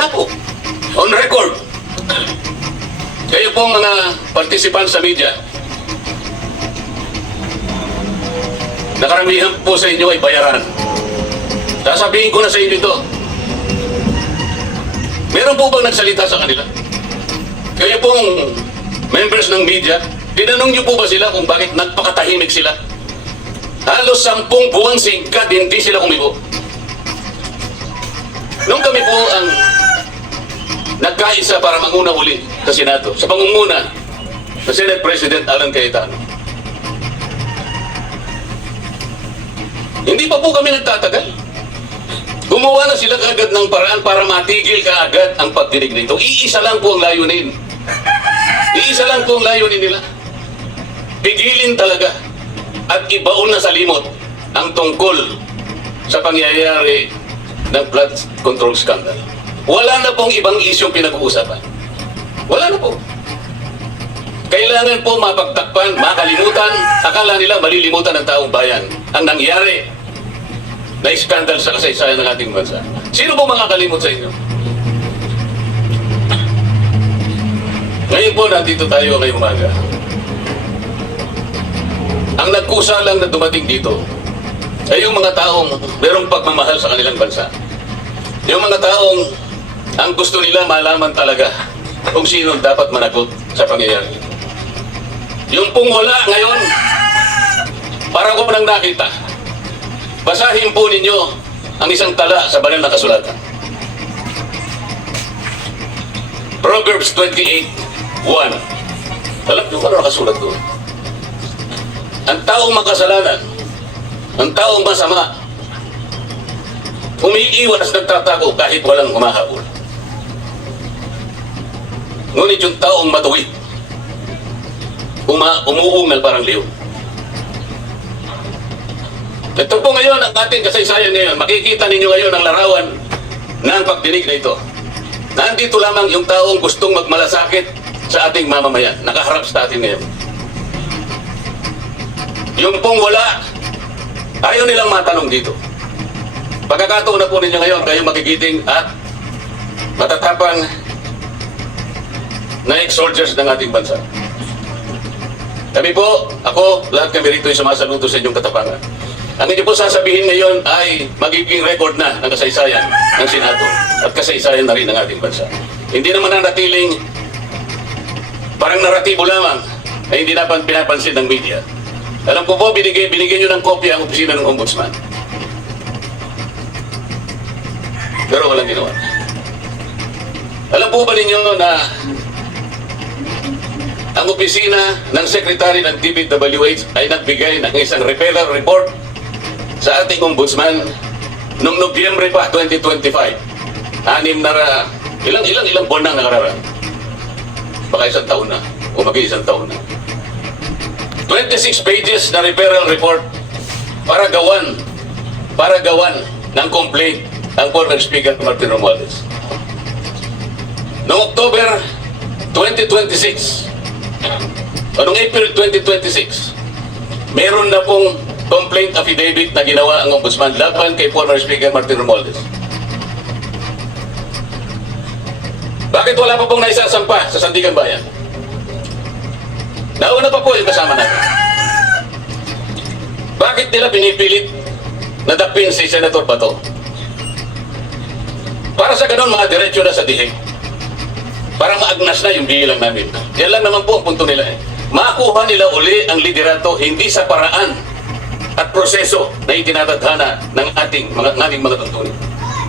Wala po. On record. Kayo pong mga participants sa media, nakaramihan po sa inyo ay bayaran. Sasabihin ko na sa inyo ito. Meron po bang nagsalita sa kanila? Kayo pong members ng media, tinanong niyo po ba sila kung bakit nagpakatahimik sila? Halos 10 buwang singkat, hindi sila kumibo. Nung kami po ang nagkaisa para manguna uli sa Senado, sa pangunguna sa Senate President Alan Cayetano, hindi pa po kami nagtatagal. Gumawa na sila kaagad ng paraan para matigil kaagad ang pagdinig nito. Iisa lang po ang layunin. Iisa lang po ang layunin nila. Pigilin talaga at ibaon na sa limot ang tungkol sa pangyayari ng flood control scandal. Wala na pong ibang isyong pinag-uusapan. Wala na po. Kailangan po mapagtakpan, makalimutan, akala nila malilimutan ng taong bayan ang nangyari na skandal sa kasaysayan ng ating bansa. Sino po makakalimot sa inyo? Ngayon po, nandito tayo ngayong umaga. Ang nagkusa lang na dumating dito ay yung mga taong merong pagmamahal sa kanilang bansa. Yung mga taong ang gusto nila malaman talaga kung sino dapat managot sa pangyayari. Yung pong wala ngayon, para ko nang nakita, basahin po ninyo ang isang tala sa banal na kasulatan. Proverbs 28:1. Alam niyo kung ano nakasulat doon? Ang taong makasalanan, ang taong masama, umiiwas, nagtatago kahit walang humahabol. Ngunit yung taong matuwid, umuungal parang leon. Ito po ngayon ang ating kasaysayan ngayon. Makikita ninyo ngayon ang larawan ng pagdinig na ito. Nandito lamang yung taong gustong magmalasakit sa ating mamamayan. Nakaharap sa atin ngayon. Yung pong wala, ayaw nilang matanong dito. Pagkakataon na po ninyo ngayon, kayo magigiting at matatapang na ex-soldiers ng ating bansa. Kami po, ako, lahat kami rito ay sumasaludo sa inyong katapangan. Ang inyo po sasabihin ngayon ay magiging record na ng kasaysayan ng Senado at kasaysayan na rin ng ating bansa. Hindi naman nanatiling parang naratibo lamang na hindi napan pinapansin ng media. Alam ko po, binigyan nyo ng kopya ang opisina ng Ombudsman. Pero walang ginawa. Alam po ba ninyo na ang opisina ng Secretary ng DPWH ay nagbigay ng isang referral report sa ating Ombudsman noong Nobyembre pa, 2025. Ilang buwan na nakararaan. Baka isang taon na, o mag-iisang taon na. 26 pages na referral report para gawan ng complaint ang former Speaker Martin Romualdez. Noong October 2026, o noong April 2026, meron na pong complaint affidavit na ginawa ang Ombudsman laban kay former Speaker Martin Romualdez. Bakit wala pa pong naisasampa sa Sandigan Bayan? Nauna pa po yung kasama natin. Bakit nila pinipilit na dapin si Senator Bato? Para sa ganun, mga diretsyo na sa dihig. Para maagnas na yung bilang namin. Yan lang naman po ang punto nila. Makuha nila uli ang liderato hindi sa paraan at proseso na itinatadhana ng ating mga tuntunin.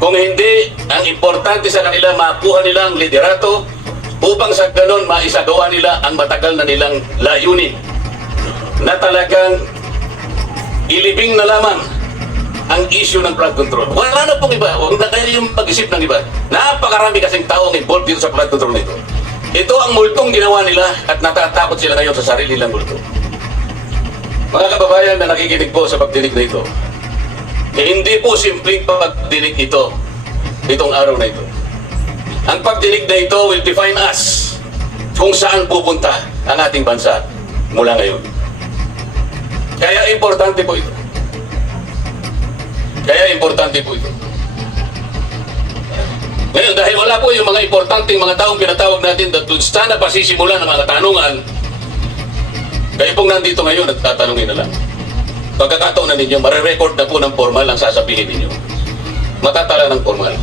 Kung hindi, ang importante sa kanila, makuha nila ang liderato upang sa ganon maisagawa nila ang matagal na nilang layunin na talagang ilibing na lamang ang issue ng flood control. Wala na pong iba. Huwag na kayo yung pag-isip ng iba. Napakarami kasing taong involved dito sa flood control nito. Ito ang multong ginawa nila at natatakot sila ngayon sa sarili nilang multo. Mga kababayan na nakikinig po sa pagdinig na ito, hindi po simpleng pagdinig ito itong araw na ito. Ang pagdinig na ito will define us kung saan pupunta ang ating bansa mula ngayon. Kaya importante po ito. Ngayon, dahil wala po yung mga importanteng mga taong pinatawag natin na doon sana pasisimulan ng mga tanungan, kayo pong nandito ngayon at tatanungin na lang. Pagkakataon na ninyo, marirecord na po ng formal ang sasabihin ninyo. Matatala ng formal.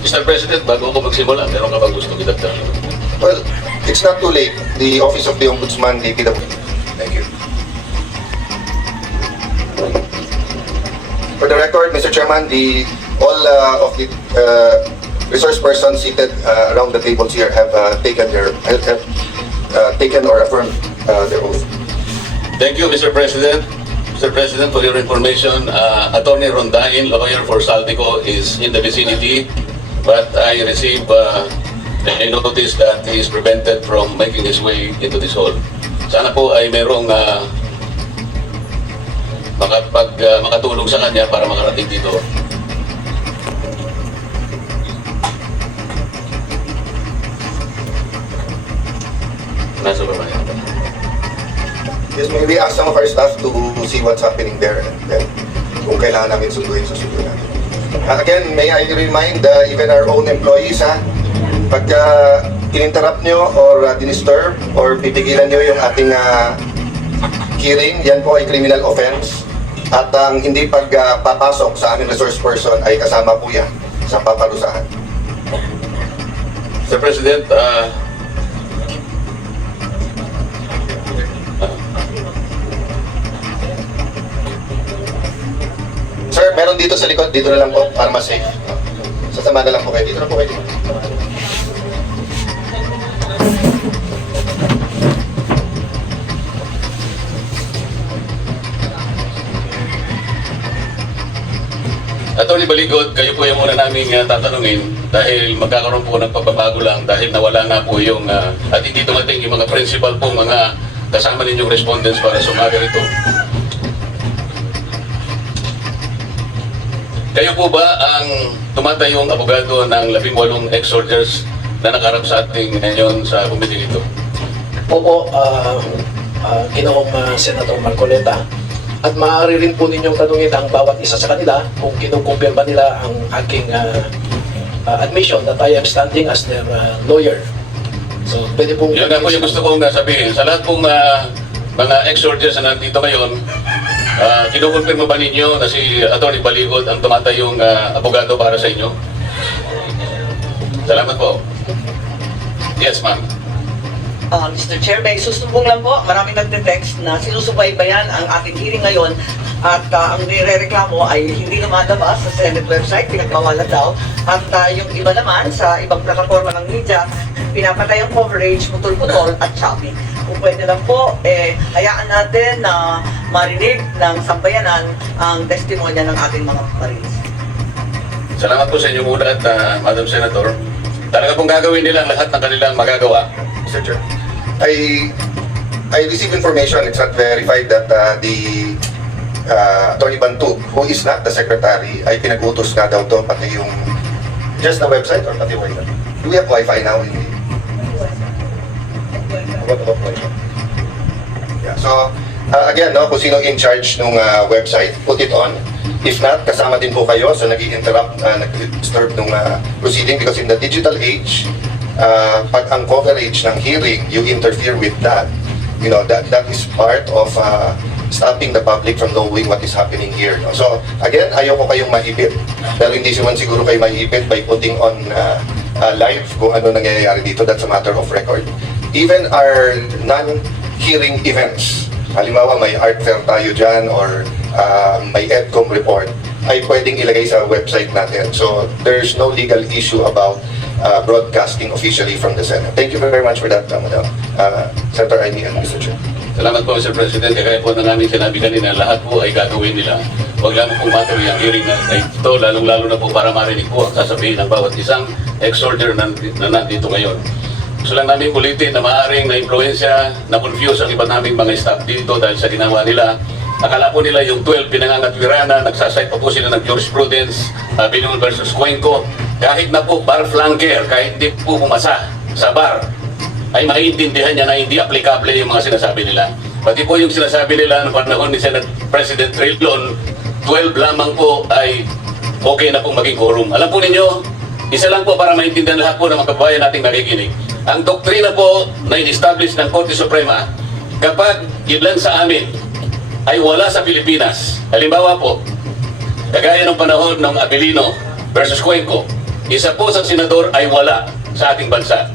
Mr. President, bago ako magsimula, meron ka bang gusto idagdag? Well, it's not too late. The Office of the Ombudsman, DPW. Thank you. For the record, Mr. Chairman, all of the resource persons seated around the tables here have taken or affirmed their oath. Thank you, Mr. President. Mr. President, for your information, Attorney Rondain, lawyer for Saldico, is in the vicinity, but I received a notice that he is prevented from making his way into this hall. Sana po ay merong makatulong sa kanya para makarating dito. Nasa baba yata. Yes, may we ask some of our staff to see what's happening there and then kung kailangan namin sunduin, susunduin natin. Again, may I remind even our own employees, pagka in-interrupt nyo or dinisturb or pipigilan nyo yung ating hearing, yan po ay criminal offense. At ang hindi pagpapasok sa aming resource person ay kasama po yan sa paparusahan. Mr. President, Sir, meron dito sa likod, dito na lang po para mas safe. Sasama na lang po kayo, dito na po kayo. Attorney Baligot, kayo po yung muna namin tatanungin dahil magkakaroon po ng pagbabago lang dahil nawala nga po yung at hindi dumating yung mga principal po mga kasama ninyong respondents para sumali rito. Kayo po ba ang tumatayong abogado ng 18 ex-soldiers na nakarap sa ating ngayon sa committee nito? Opo, Ginoong Senator Marcoleta. At maaari rin po ninyong tanungin ang bawat isa sa kanila kung kinukumpirma nila ang aking admission that I am standing as their lawyer. So, pwede pong... Yan nga po yung gusto kong sabihin. Sa lahat pong mga ex-soldiers na nandito ngayon, kinukumpirma ba ninyo na si Atty. Baligot ang tumatayong abogado para sa inyo? Salamat po. Yes, ma'am. Mr. Chair, may susumbong lang po. Maraming nagte-text na sinusubaybayan ang ating hearing ngayon at ang nirereklamo ay hindi lumalabas sa Senate website, pinagbawalan daw. At yung iba naman sa ibang plataforma ng media, pinapatay ang coverage, putol-putol at choppy. Kung pwede lang po, hayaan natin na marinig ng sambayanan ang testimonya ng ating mga Marines. Salamat po sa inyo muna at Madam Senator. Talaga pong gagawin nila lahat ng kanilang magagawa. Mr. Chair. I received information, it's not verified, that the Attorney Bantug, who is not the secretary, ay pinag-utos na daw to pati yung just the website or pati Wi-Fi. Do we have Wi-Fi now? What about Wi-Fi? Yeah, so again, no, kung sino in charge ng website, put it on. If not, kasama din po kayo so nag-i-interrupt, nag-disturb ng proceeding because in the digital age, pag ang coverage ng hearing, you interfere with that. You know, that is part of stopping the public from knowing what is happening here. No? So, again, ayoko kayong maipit. Pero hindi naman siguro kayo maipit by putting on live kung ano nangyayari dito. That's a matter of record. Even our non-hearing events, halimbawa may art fair tayo dyan or may EDCOM report, ay pwedeng ilagay sa website natin. So, there's no legal issue about broadcasting officially from the Senate. Thank you very much for that, Madam Senator Amy and Mr. Chair. Salamat po, Mr. President. Kaya po na namin sinabi kanina, lahat po ay gagawin nila. Huwag lang po matuloy ang hearing na ito, lalong-lalo na po para marinig po ang sasabihin ng bawat isang ex-soldier na nandito ngayon. Gusto lang namin ulitin na maaaring na-influensya, na-confuse ang iba naming mga staff dito dahil sa ginawa nila. Akala po nila yung 12 pinangangatwira na nagsasite pa po sila ng jurisprudence, Binungon versus Cuenco. Kahit na po bar flanker, kahit di po pumasa sa bar, ay maiintindihan niya na hindi applicable yung mga sinasabi nila. Pati po yung sinasabi nila noong panahon ni Senate President Trilon, 12 lamang po ay okay na po maging quorum. Alam po ninyo, Isa lang po para maintindihan lahat po ng mga kababayan nating nakikinig. Ang doktrina po na in-establish ng Korte Suprema, kapag ilan sa amin ay wala sa Pilipinas, halimbawa po, kagaya ng panahon ng Abilino versus Cuenco, isa po sa senador ay wala sa ating bansa.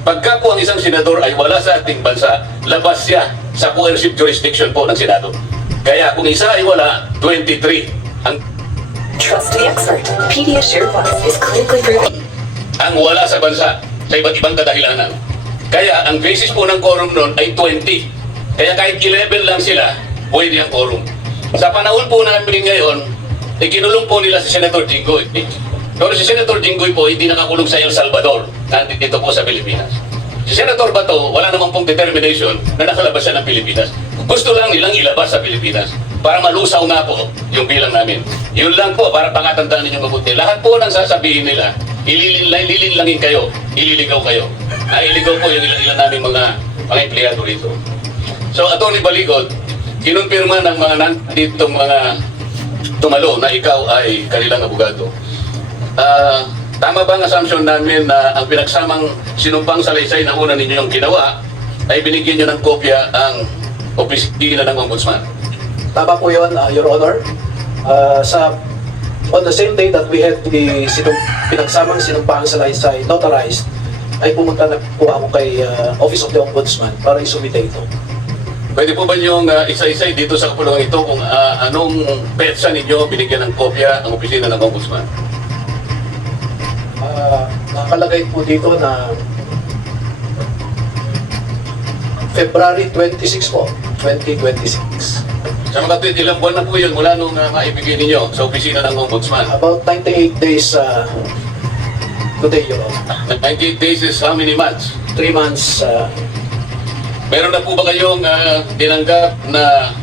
Pagka po ang isang senador ay wala sa ating bansa, labas siya sa coercive jurisdiction po ng Senado. Kaya kung isa ay wala, 23 ang Trust the expert. PDS Share Plus is clinically proven. ang wala sa bansa sa iba't ibang kadahilanan. Kaya ang basis po ng quorum nun ay 20. Kaya kahit 11 lang sila, pwede ang quorum. Sa panahon po namin ngayon, ikinulong po nila si Senator Jinggoy. Pero si Senator Jinggoy po hindi nakakulong sa El Salvador, nandito po sa Pilipinas. Si Senator Bato, wala naman pong determination na nakalabas siya ng Pilipinas. Gusto lang nilang ilabas sa Pilipinas para malusaw na po yung bilang namin. Yun lang po, para pangatandaan ninyong mabuti. Lahat po ng sasabihin nila, ililinlangin kayo, ililigaw kayo. Iligaw po yung ilan namin mga empleyado rito. So, Atty. Baligod, kinumpirma ng mga nanditong mga tumalo na ikaw ay kanilang abogado. Tama ba ang assumption namin na ang pinagsamang sinumpang salaysay na una ninyo yung ginawa ay binigyan nyo ng kopya ang opisina ng Ombudsman? Tama po yun, Your Honor. On the same day that we had the pinagsamang sinumpang salaysay notarized, ay pumunta na po ako kay Office of the Ombudsman para isumite ito. Pwede po ba niyong isa-isa dito sa kapulungan ito kung anong petsa ninyo binigyan ng kopya ang opisina ng Ombudsman? Nakalagay po dito na February 26 po, 2026. Sa mga tweet, ilang buwan na po yun mula nung maibigay ninyo sa opisina ng Ombudsman? About 98 days today, Your Honor. 98 days is how many months? 3 months. Meron na po ba kayong tinanggap na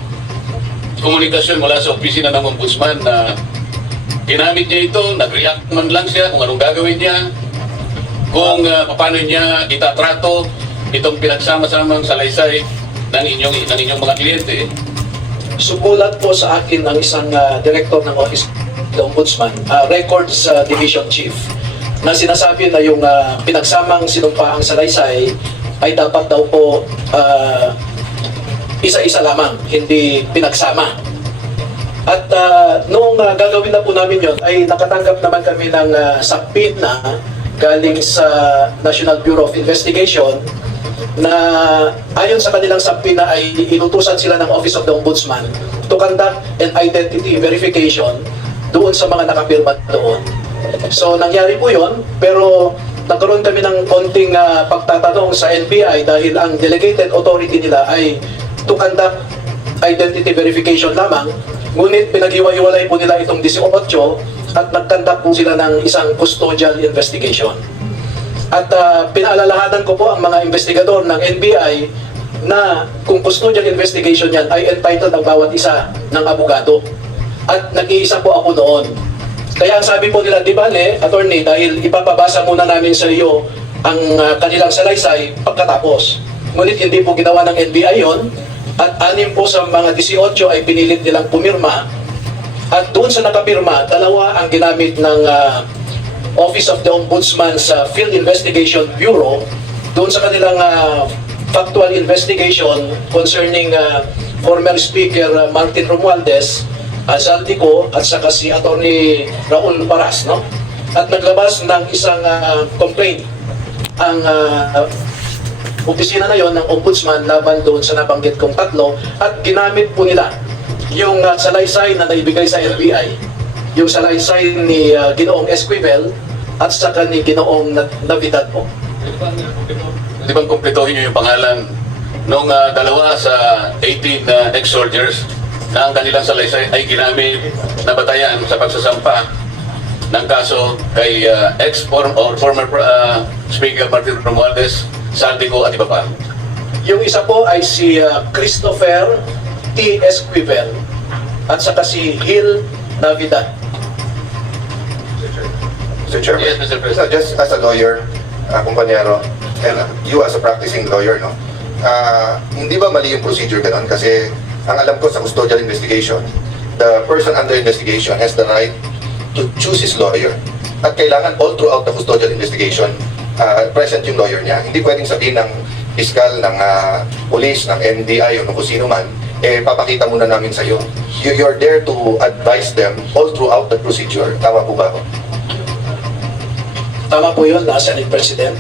komunikasyon mula sa opisina ng Ombudsman na ginamit niya ito, nag-react man lang siya kung anong gagawin niya, kung paano niya itatrato itong pinagsama-samang salaysay ng inyong mga kliyente? Sumulat po sa akin ng isang director ng Office of the Ombudsman, Records Division Chief, na sinasabi na yung pinagsamang sinumpaang salaysay ay dapat daw po isa-isa lamang, hindi pinagsama. At noong gagawin na po namin yon ay nakatanggap naman kami ng subpoena galing sa National Bureau of Investigation na ayon sa kanilang subpoena ay inutusan sila ng Office of the Ombudsman to conduct an identity verification doon sa mga nakapirma doon. So nangyari po yon, pero nagkaroon kami ng konting pagtatanong sa NBI dahil ang delegated authority nila ay to conduct identity verification lamang. Ngunit pinaghiwa-hiwalay po nila itong 18 at nag-conduct po sila ng isang custodial investigation. At pinaalalahanan ko po ang mga investigador ng NBI na kung custodial investigation yan ay entitled ang bawat isa ng abogado. At nag-iisa po ako noon. Kaya ang sabi po nila, di bale, attorney, dahil ipapabasa muna namin sa iyo ang kanilang salaysay pagkatapos. Ngunit hindi po ginawa ng NBI yon. At 6 po sa mga 18 ay pinilit nilang pumirma. At doon sa nakapirma, 2 ang ginamit ng Office of the Ombudsman sa Field Investigation Bureau doon sa kanilang factual investigation concerning former Speaker Martin Romualdez, Zaldico at saka si Attorney Raul Paras, no? At naglabas ng isang complaint ang opisina na yon ng Ombudsman laban doon sa nabanggit kong 3 at ginamit po nila yung salaysay na naibigay sa NBI, yung salaysay ni Ginoong Esquivel at saka ni Ginoong Navidad po. Di bang kumpletohin nyo yung pangalan nung 2 sa 18 ex-soldiers na ang kanilang salaysay ay ginamit na batayan sa pagsasampa ng kaso kay former Speaker Martin Romualdez, Zaldico at iba pa? Yung isa po ay si Christopher T. Esquivel at saka si Gil Navidad. Mr. Chairman, Yes, Mr. President. just as a lawyer, kumpanyero, and you as a practicing lawyer, no? Hindi ba mali yung procedure ganon? Kasi ang alam ko sa custodial investigation, the person under investigation has the right to choose his lawyer At kailangan all throughout the custodial investigation, present yung lawyer niya. Hindi pwedeng sabihin ng piskal, ng police, ng NBI o ng kung sino man, papakita muna namin sa iyo. You're there to advise them all throughout the procedure. Tama po ba ako? Tama po yun, Senate President.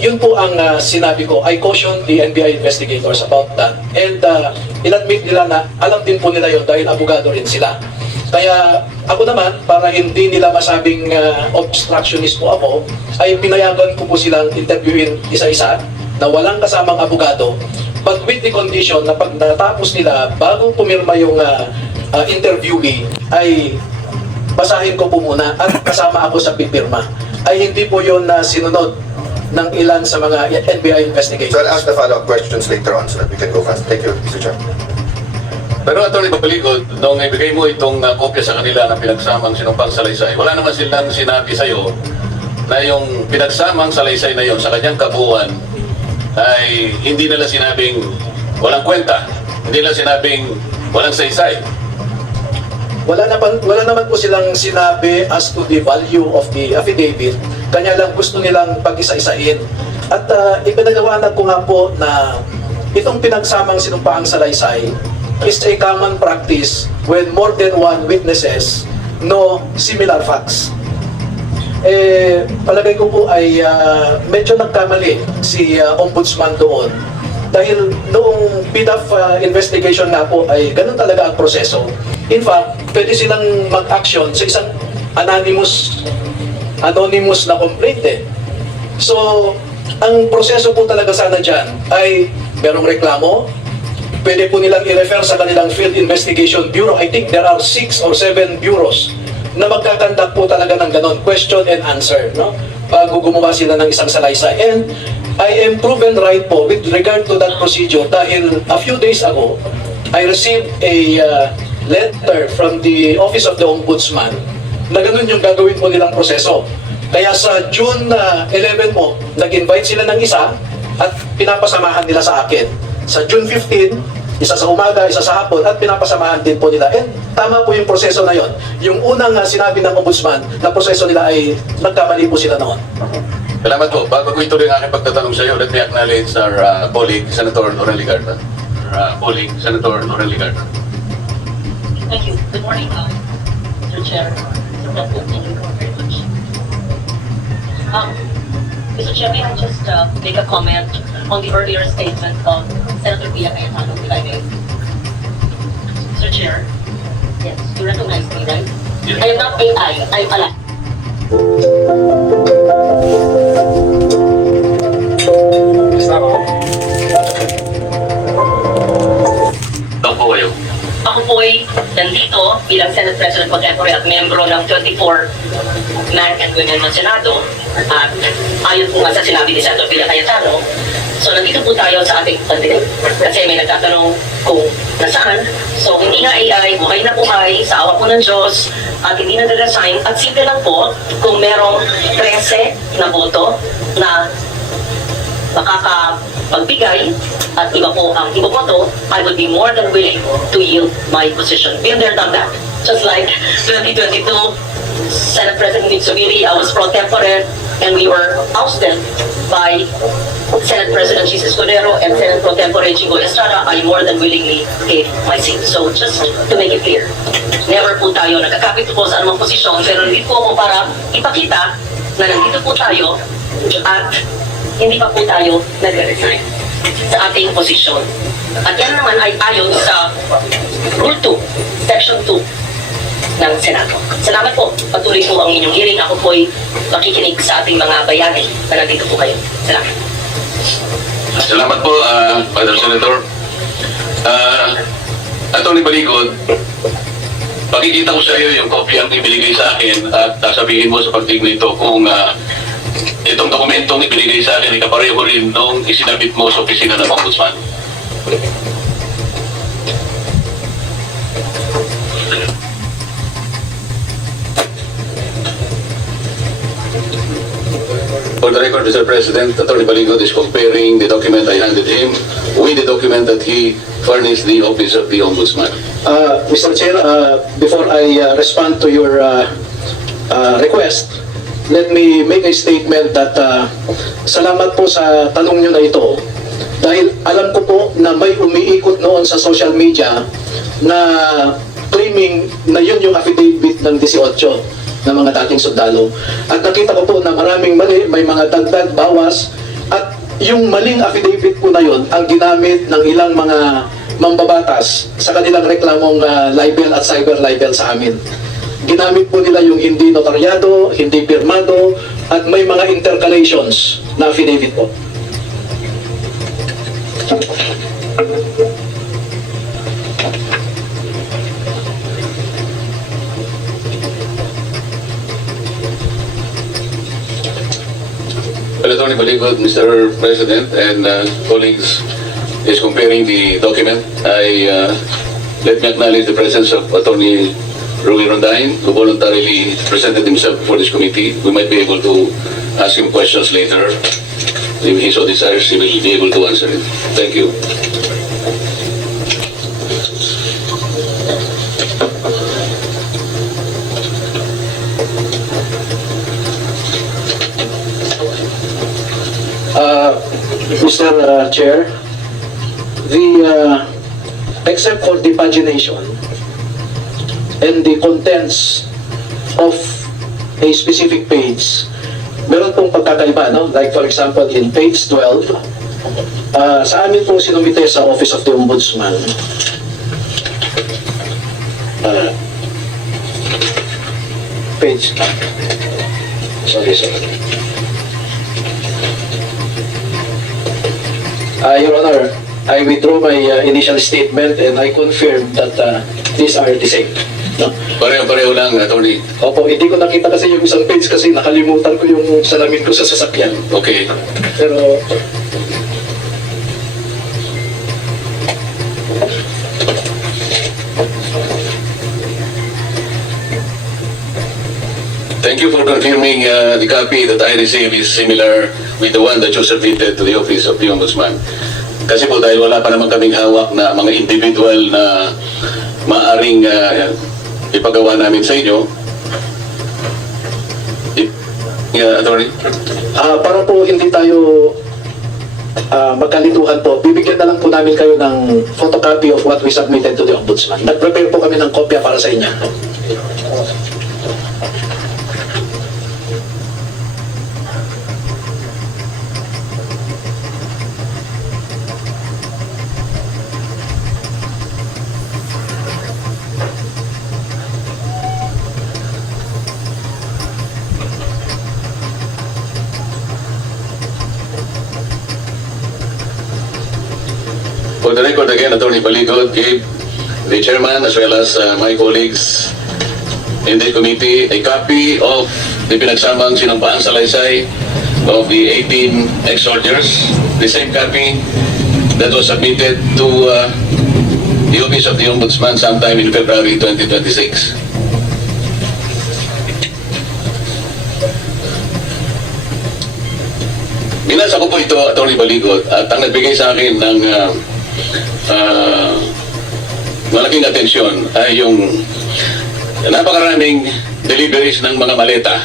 Yun po ang sinabi ko. I caution the NBI investigators about that. And in-admit nila na alam din po nila yun dahil abogado rin sila. Kaya ako naman, para hindi nila masabing obstructionist po ako, ay pinayagan ko po silang interviewin isa-isa na walang kasamang abogado, but with the condition na pag natapos nila, bago pumirma yung interviewee, ay basahin ko po muna at kasama ako sa pipirma. Ay hindi po yun na sinunod ng ilan sa mga NBI investigators. So I'll ask the follow-up questions later on so that we can go fast. Thank you, Mr. Chair. Pero Atty. Baligod, nung ibigay mo itong kopya sa kanila na pinagsamang sinumpang salaysay, wala naman silang sinabi sa'yo na yung pinagsamang salaysay na yon sa kanyang kabuuan ay hindi nila sinabing walang kwenta, hindi nila sinabing walang saysay. Wala naman po silang sinabi as to the value of the affidavit. Kanya lang gusto nilang pag-isa-isain. At ipinaliwanag ko nga po na itong pinagsamang sinumpaang salaysay is a common practice when more than one witnesses know similar facts. Palagay ko po ay medyo nagkamali si Ombudsman doon. Dahil noong PDAF investigation nga po ay ganun talaga ang proseso. In fact, pwede silang mag-action sa isang anonymous na complaint. So, ang proseso po talaga sana dyan ay merong reklamo, pwede po nilang i-refer sa kanilang Field Investigation Bureau. I think there are 6 or 7 bureaus na magkakandak po talaga ng ganon, question and answer, no? Bago gumawa sila ng isang salaysay. And I am proven right po with regard to that procedure dahil a few days ago, I received a letter from the Office of the Ombudsman na ganun yung gagawin po nilang proseso. Kaya sa June 11 po, nag-invite sila ng isa at pinapasamahan nila sa akin. Sa June 15, isa sa umaga, isa sa hapon, at pinapasamahan din po nila. And tama po yung proseso na yon. Yung unang sinabi ng Ombudsman na proseso nila ay nagkamali po sila noon. Salamat po. Bago ko ituloy ang aking pagtatanong sa iyo, let me acknowledge our colleague, Senator Noren Ligarda. Senator Noren Ligarda. Thank you. Good morning, Mr. Chair. Thank you very much. Mr. Chair, may I just make a comment on the earlier statement of Senator Pia Cayetano Villarreal? Mr. Chair, yes, you recognize me, right? Yes. I am not AI, I'm alive. Tao po kayo. Ako po ay nandito bilang Senate President Contemporary at membro ng 24 men and women ng Senado. At ayon po nga sa sinabi ni Senator Pia Cayetano, so nandito po tayo sa ating pandinig. Kasi may nagtatanong kung nasaan. So hindi nga AI, buhay na buhay, sa awa po ng Diyos, at hindi na resign. At simple lang po, kung merong 13 na boto na makakapagbigay at iba po ang iboboto, I would be more than willing to yield my position. Been there, done that. Just like 2022, Senate President Mitsubiri, I was pro tempore, and we were ousted by Senate President Jesus Cordero and Senate Pro Tempore Chico Estrada. I more than willingly gave my seat. So just to make it clear, never po tayo nagkakapit po sa anumang posisyon, pero nandito po ako para ipakita na nandito po tayo at hindi pa po tayo nag-resign sa ating posisyon. At yan naman ay ayon sa Rule 2, Section 2 ng Senado. Salamat po. Patuloy po ang inyong hearing. Ako po ay makikinig sa ating mga bayani na nandito po kayo. Salamat. Salamat po, Father Senator. Atty. Baligod, pakikita ko sa iyo yung copy ang ibinigay sa akin at sasabihin mo sa pagtig nito kung itong dokumentong ibinigay sa akin ay kapareho rin nung isinabit mo sa opisina ng Ombudsman. For the record, Mr. President, Atty. Baligod is comparing the document I handed him with the document that he furnished the Office of the Ombudsman. Mr. Chair, before I respond to your request, let me make a statement that salamat po sa tanong nyo na ito. Dahil alam ko po na may umiikot noon sa social media na claiming na yun yung affidavit ng 18 ng mga dating sundalo. At nakita ko po na maraming mali, may mga dagdag, bawas, at yung maling affidavit po na yun ang ginamit ng ilang mga mambabatas sa kanilang reklamong libel at cyber libel sa amin. Ginamit po nila yung hindi notaryado, hindi pirmado, at may mga intercalations na affidavit po. Well, Attorney Baligot, Mr. President and colleagues, is comparing the document. Let me acknowledge the presence of Attorney Rudy Rondain, who voluntarily presented himself before this committee. We might be able to ask him questions later. If he so desires, he will be able to answer it. Thank you. Mr. Chair, except for the pagination and the contents of a specific page, meron pong pagkakaiba, no? Like for example, in page 12, sa amin pong sinumite sa Office of the Ombudsman, page, sorry. Your Honor, I withdraw my initial statement and I confirm that these are the same. No? Pareho-pareho lang, Attorney. Opo, hindi ko nakita kasi yung isang page kasi nakalimutan ko yung salamin ko sa sasakyan. Okay. Pero, Thank you for confirming the copy that I received is similar with the one that you submitted to the Office of the Ombudsman. Kasi po dahil wala pa naman kaming hawak na mga individual na maaring ipagawa namin sa inyo. Attorney? para po hindi tayo magkalituhan po, bibigyan na lang po namin kayo ng photocopy of what we submitted to the Ombudsman. Nag-prepare po kami ng kopya para sa inyo. For the record again, Attorney Baligot gave the chairman as well as my colleagues in this committee a copy of the pinagsamang sinampaan salaysay of the 18 ex-soldiers. The same copy that was submitted to the Office of the Ombudsman sometime in February 2026. Binasa ko po ito, Attorney Baligot, at ang nagbigay sa akin ng malaking atensyon ay yung napakaraming deliveries ng mga maleta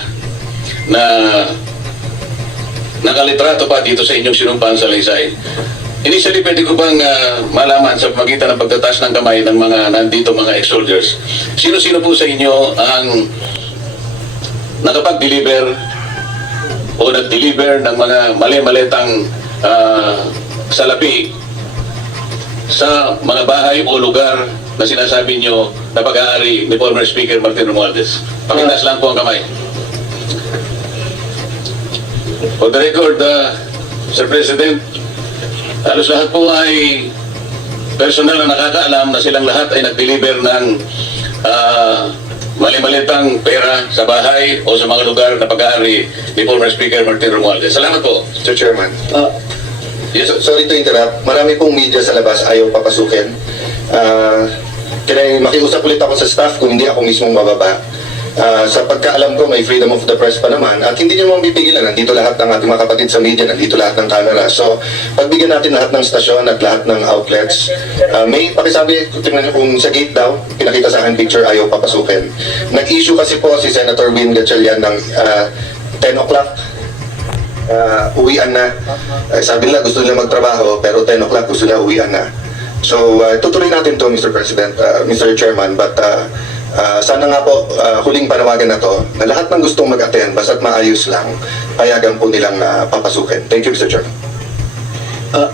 na nakalitrato pa dito sa inyong sinumpaan salaysay. Initially, pwede ko bang malaman sa pamagitan ng pagtatas ng kamay ng mga nandito mga ex-soldiers, sino-sino po sa inyo ang nakapag-deliver o nag-deliver ng mga mali-maletang salapi sa mga bahay o lugar na sinasabi nyo na pag-aari ni former Speaker Martin Romualdez? Pakitaas lang po ang kamay. For the record, Sir President, halos lahat po ay personal na nakakaalam na silang lahat ay nag-deliver ng mali-malitang pera sa bahay o sa mga lugar na pag-aari ni former Speaker Martin Romualdez. Salamat po. Mr. Chairman. Yes, sir. Sorry to interrupt. Marami pong media sa labas ayaw papasukin. Kaya makiusap ulit ako sa staff kung hindi ako mismong mababa. Sa pagkaalam ko, may freedom of the press pa naman at hindi nyo naman pipigilan. Nandito lahat ng ating mga kapatid sa media, nandito lahat ng camera. So, pagbigyan natin lahat ng stasyon at lahat ng outlets. May pakisabi, tingnan nyo kung sa gate daw, pinakita sa akin picture, ayaw papasukin. Nag-issue kasi po si Senator Win Gatchalian ng 10 o'clock. Uwian na. Sabi nila gusto nila magtrabaho, pero 10 o'clock gusto nila uwian na. So, tutuloy natin to, Mr. President, Mr. Chairman, but sana nga po, huling panawagan na to, na lahat ng gustong mag-attend, basta't maayos lang, payagan po nilang papasukin. Thank you, Mr. Chairman.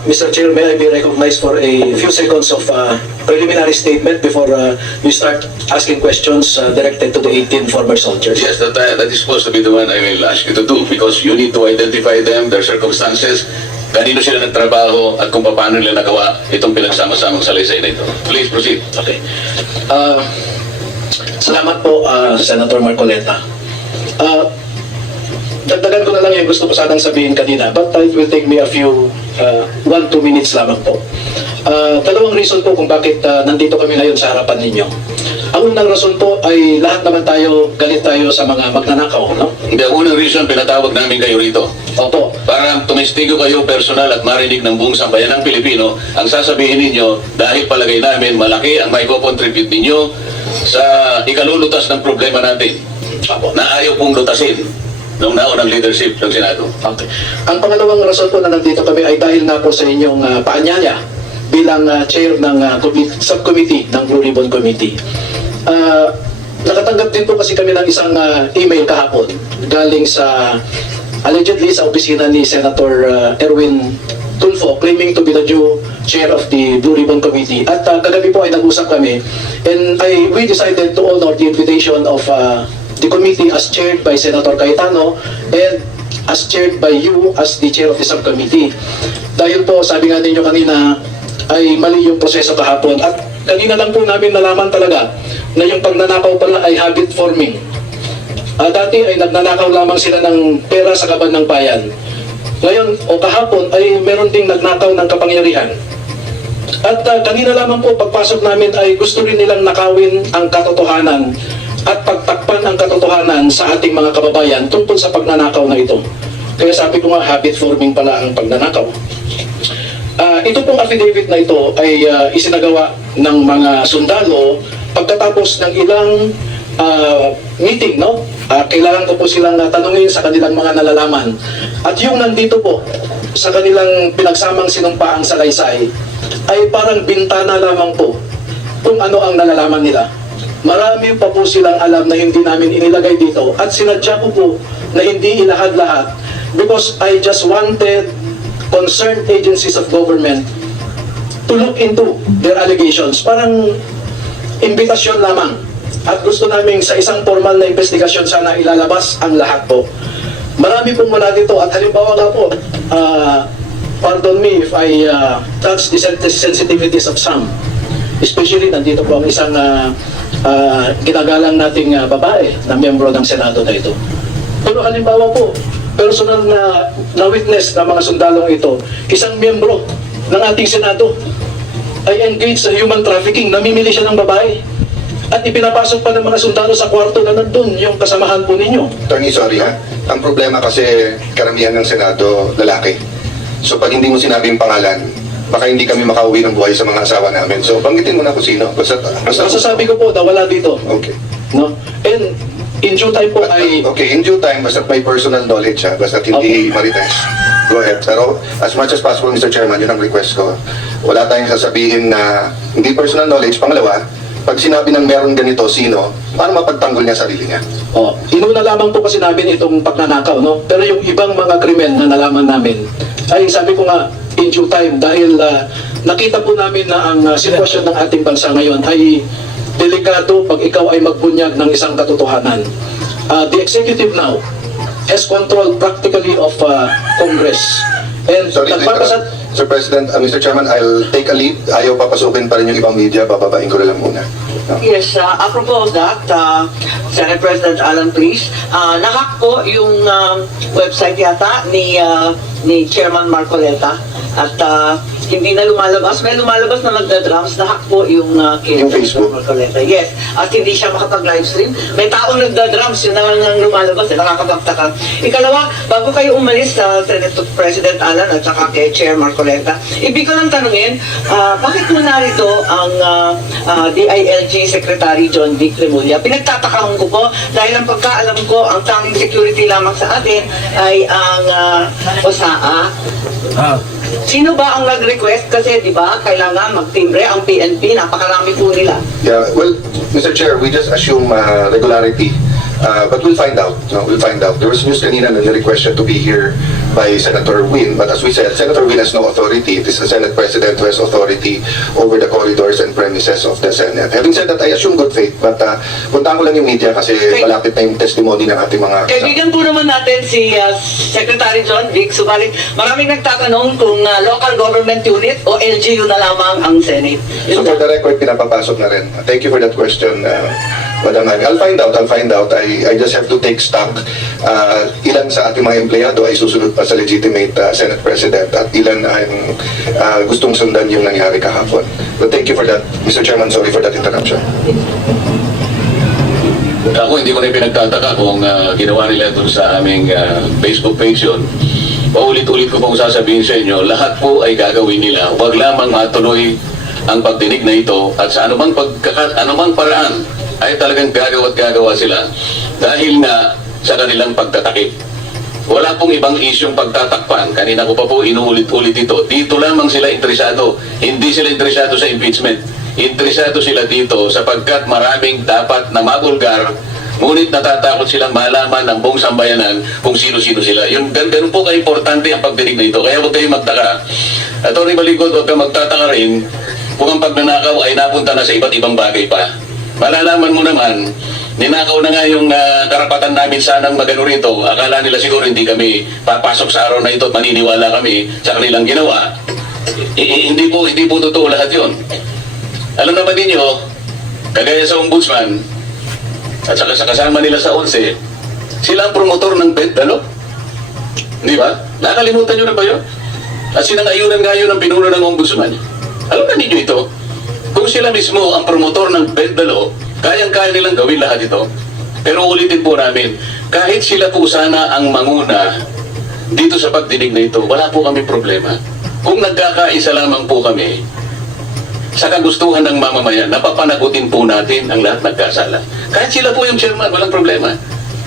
Mr. Chair, may I be recognized for a few seconds of preliminary statement before you start asking questions directed to the 18 former soldiers? Yes, that is supposed to be the one I will ask you to do because you need to identify them, their circumstances, kanino sila nagtrabaho at kung paano nila nagawa itong pinagsama-samang salaysay na ito. Please proceed. Okay. Salamat po, Senator Marcoleta. Dagdagan ko na lang yung gusto ko sanang sabihin kanina, but it will take me a few 1-2 minutes lamang po. Dalawang reason po kung bakit nandito kami ngayon sa harapan ninyo. Ang unang rason po ay lahat naman tayo, galit tayo sa mga magnanakaw, no? Hindi, ang unang reason pinatawag namin kayo rito. Opo. Para tumestigo kayo personal at marinig ng buong sambayan ng Pilipino, ang sasabihin ninyo, dahil palagay namin malaki ang may contribute ninyo sa ikalulutas ng problema natin na ayaw pong lutasin noong naunang leadership ng Senado. Okay. Ang pangalawang rason po na nandito kami ay dahil na po sa inyong paanyaya bilang chair ng subcommittee ng Blue Ribbon Committee. Nakatanggap din po kasi kami ng isang email kahapon galing sa allegedly sa opisina ni Senator Erwin Tulfo claiming to be the new chair of the Blue Ribbon Committee. At kagabi po ay nag-usap kami and we decided to honor the invitation of the committee as chaired by Senator Cayetano and as chaired by you as the chair of the subcommittee. Dahil po, sabi nga ninyo kanina, ay mali yung proseso kahapon. At kanina lang po namin nalaman talaga na yung pagnanakaw pala ay habit forming. Dati ay nagnanakaw lamang sila ng pera sa kaban ng bayan. Ngayon, o kahapon, ay meron ding nagnakaw ng kapangyarihan. At kanina lamang po, pagpasok namin ay gusto rin nilang nakawin ang katotohanan at pagtakpan ang katotohanan sa ating mga kababayan tungkol sa pagnanakaw na ito. Kaya sabi ko nga, habit forming pala ang pagnanakaw. Ito pong affidavit na ito ay isinagawa ng mga sundalo pagkatapos ng ilang meeting, no? Kailangan ko po silang tanungin sa kanilang mga nalalaman. At yung nandito po sa kanilang pinagsamang sinumpaang salaysay ay parang bintana lamang po kung ano ang nalalaman nila. Marami pa po silang alam na hindi namin inilagay dito at sinadya ko po na hindi ilahad-lahat because I just wanted concerned agencies of government to look into their allegations. Parang imbitasyon lamang. At gusto namin sa isang formal na investigasyon sana ilalabas ang lahat po. Marami pong wala dito at halimbawa nga po, pardon me if I touch the sensitivities of some. Especially nandito po ang isang ginagalang nating babae na miyembro ng Senado na ito. Pero halimbawa po, personal na witness ng mga sundalong ito, isang miyembro ng ating Senado ay engaged sa human trafficking, namimili siya ng babae. At ipinapasok pa ng mga sundalo sa kwarto na nandun, yung kasamahan po ninyo. Attorney, sorry ha. Ang problema kasi karamihan ng Senado lalaki. So pag hindi mo sinabi yung pangalan, baka hindi kami makauwi ng buhay sa mga asawa namin. So banggitin mo na kung sino. Basta Masasabi ko po na wala dito. Okay. No? And in due time po ay... Okay, in due time, basta may personal knowledge ha. Basta hindi marites. Go ahead. Pero as much as possible, Mr. Chairman, yun ang request ko. Wala tayong sasabihin na hindi personal knowledge. Pangalawa, pag sinabi ng meron ganito, sino, para mapagtanggol niya sarili niya. Inuna lamang po kasi namin itong pagnanakaw, no? Pero yung ibang mga krimen na nalaman namin, ay sabi ko nga, in due time, dahil nakita po namin na ang sitwasyon ng ating bansa ngayon ay delikado pag ikaw ay magbunyag ng isang katotohanan. The executive now has control practically of Congress. And Sorry, Mr. President, Mr. Chairman, I'll take a lead. Ayaw papasukin pa rin yung ibang media, bababain ko na lang muna. No? Yes, apropos of that, Senate President Alan, please, nahack po yung website yata ni Chairman Marcoleta at hindi na lumalabas. May lumalabas na nagda-drums, na hack po yung kay Yung Facebook? Marcoleta. Yes, at hindi siya makapag-livestream. May taong nagda-drums, yun na lang lumalabas, nakakapagtaka. Ikalawa, bago kayo umalis sa Senate President Alan at saka kay Chair Marcoleta, ibig ko lang tanungin, bakit mo narito ang DILG Secretary John Vic Remulla? Pinagtatakahan ko po dahil ang pagkaalam ko, ang tanging security lamang sa atin ay ang OSAA. Sino ba ang nag-request? Kasi di ba, kailangan magtimbre ang PNP, napakarami po nila. Yeah, well, Mr. Chair, we just assume regularity. But we'll find out. No, we'll find out. There was news kanina na request siya to be here by Senator Win. But as we said, Senator Win has no authority. It is the Senate President who has authority over the corridors and premises of the Senate. Having said that, I assume good faith. But puntaan ko lang yung media kasi malapit na yung testimony ng ating mga... Kaibigan po naman natin si Secretary John Vic. Subalit, maraming nagtatanong kung local government unit o LGU na lamang ang Senate. So for the record, pinapapasok na rin. Thank you for that question, Madam Amy. I'll find out. I just have to take stock. Ilan sa ating mga empleyado ay susunod pa sa legitimate Senate President at ilan ang gustong sundan yung nangyari kahapon. But thank you for that, Mr. Chairman. Sorry for that interruption. Ako hindi ko na pinagtataka kung ginawa nila doon sa aming Facebook page yun. Paulit-ulit ko pong sasabihin sa inyo, lahat po ay gagawin nila. Huwag lamang matuloy ang pagdinig na ito at sa anumang paraan ay talagang gagawa sila dahil nga sa kanilang pagtatakip. Wala pong ibang isyong pagtatakpan. Kanina ko pa po inuulit-ulit ito. Dito lamang sila interesado. Hindi sila interesado sa impeachment. Interesado sila dito sapagkat maraming dapat na mabulgar, ngunit natatakot silang malaman ng buong sambayanan kung sino-sino sila. Yung ganun po ka-importante ang pagdinig na ito. Kaya huwag kayong magtaka. Atty. Baligod, huwag kang magtataka rin kung ang pagnanakaw ay napunta na sa iba't ibang bagay pa. Malalaman mo naman, ninakaw na nga yung karapatan namin sanang magano rito. Akala nila siguro hindi kami papasok sa araw na ito at maniniwala kami sa kanilang ginawa. Hindi po totoo lahat yun. Alam naman ninyo, kagaya sa ombudsman, at saka sa kasama nila sa 11, sila ang promotor ng Bentalo. Di ba? Nakalimutan nyo na ba yun? At sinangayunan nga yun ang pinuno ng ombudsman. Alam na ninyo ito? Kung sila mismo ang promotor ng Bentalo, kayang-kaya nilang gawin lahat ito. Pero ulitin po namin, kahit sila po sana ang manguna dito sa pagdinig na ito, wala po kami problema. Kung nagkakaisa lamang po kami sa kagustuhan ng mamamayan, napapanagutin po natin ang lahat nagkasala. Kahit sila po yung chairman, walang problema.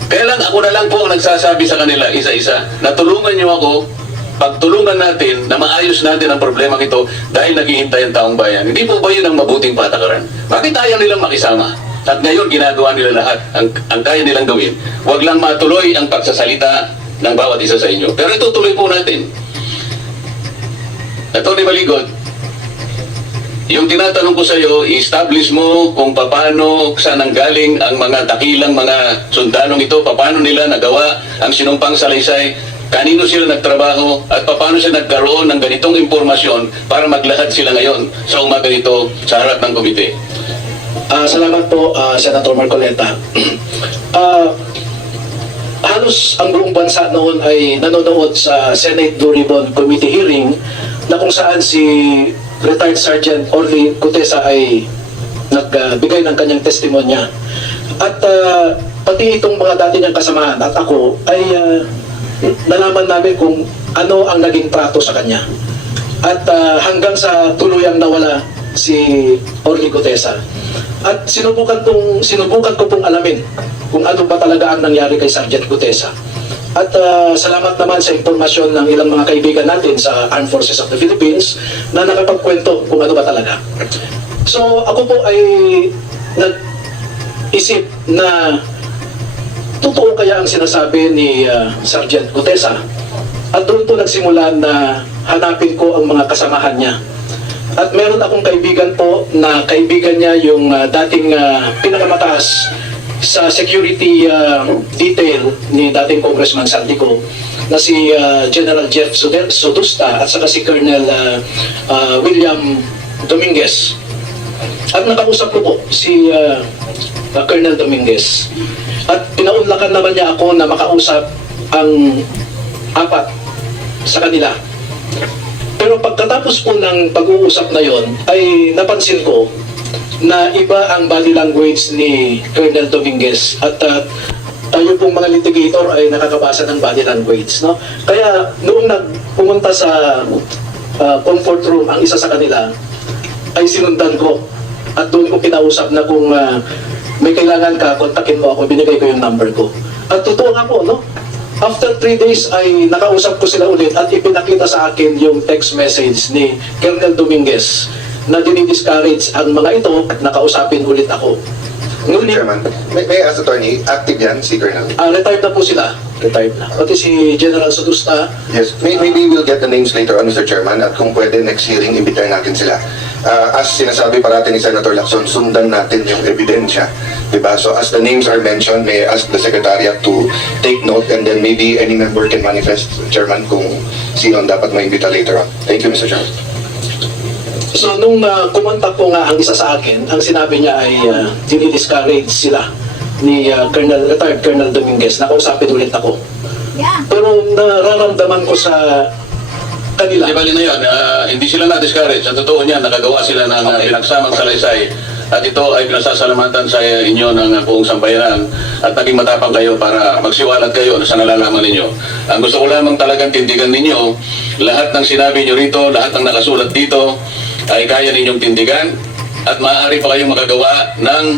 Kaya lang ako na lang po ang nagsasabi sa kanila isa-isa na tulungan niyo ako, pagtulungan natin na maayos natin ang problema ito dahil naghihintay ang taong bayan. Hindi po ba yun ang mabuting patakaran? Bakit ayaw nilang makisama? At ngayon ginagawa nila lahat ang kaya nilang gawin. Huwag lang matuloy ang pagsasalita ng bawat isa sa inyo. Pero itutuloy po natin. Atty. Baligod, yung tinatanong ko sa iyo, i-establish mo kung paano, saan ang galing ang mga dakilang mga sundalong ito, paano nila nagawa ang sinumpang salaysay, kanino sila nagtrabaho, at paano sila nagkaroon ng ganitong impormasyon para maglahad sila ngayon sa umaga nito sa harap ng komite. Salamat po, Senator Marcoleta. Halos ang buong bansa noon ay nanonood sa Senate Blue Ribbon Committee hearing na kung saan si retired Sergeant Orly Gutesa ay nagbigay ng kanyang testimonya. At pati itong mga dati niyang kasamahan at ako ay nalaman namin kung ano ang naging trato sa kanya. At hanggang sa tuluyang nawala si Orly Gutesa. At sinubukan ko pong alamin kung ano ba talaga ang nangyari kay Sergeant Gutesa. At salamat naman sa impormasyon ng ilang mga kaibigan natin sa Armed Forces of the Philippines na nakapagkwento kung ano ba talaga. So ako po ay nag-isip na totoo kaya ang sinasabi ni Sergeant Gutesa. At doon po nagsimula na hanapin ko ang mga kasamahan niya. At meron akong kaibigan po na kaibigan niya yung dating pinakamataas sa security detail ni dating Congressman Santico na si General Jeff Sodusta at saka si Colonel William Dominguez. At nakausap ko po si Colonel Dominguez. At pinaunlakan naman niya ako na makausap ang apat sa kanila. Pero Pero pagkatapos po ng pag-uusap na yon, ay napansin ko na iba ang body language ni Colonel Dominguez at tayo pong mga litigator ay nakakabasa ng body language, no? Kaya noong pumunta sa comfort room ang isa sa kanila, ay sinundan ko at doon ko kinausap na kung may kailangan ka, kontakin mo ako, binigay ko yung number ko. At totoo nga po, no? After 3 days ay nakausap ko sila ulit at ipinakita sa akin yung text message ni Colonel Dominguez na dinidiscourage ang mga ito at nakausapin ulit ako. Mr. Ngunit, Chairman, may I ask attorney, active yan, si Colonel? retired na po sila. Retired na. Pati si General Sodusta, Yes, maybe we'll get the names later on, Mr. Chairman, at kung pwede, next hearing, imbitahin natin sila. As sinasabi parati ni Senator Lacson, sundan natin yung ebidensya. Diba? So as the names are mentioned, may I ask the Secretariat to take note and then maybe any member can manifest, Chairman, kung sino ang dapat maimbita later on. Thank you, Mr. Chairman. so nung kumontak ko nga ang isa sa akin, ang sinabi niya ay dinidiscourage sila ni retired Colonel Dominguez. Nakausapin ulit ako. Pero nararamdaman ko sa kanila. Di bali na yun, hindi sila na-discourage. Ang totoo niyan, nakagawa sila ng pinagsamang salaysay. At ito ay pinasasalamatan sa inyo ng buong sambayanan at naging matapang kayo para magsiwalat kayo sa nalalaman ninyo. Ang gusto ko lamang talagang tindigan ninyo, lahat ng sinabi nyo rito, lahat ng nakasulat dito, ay kaya ninyong tindigan at maaari pa kayong magagawa ng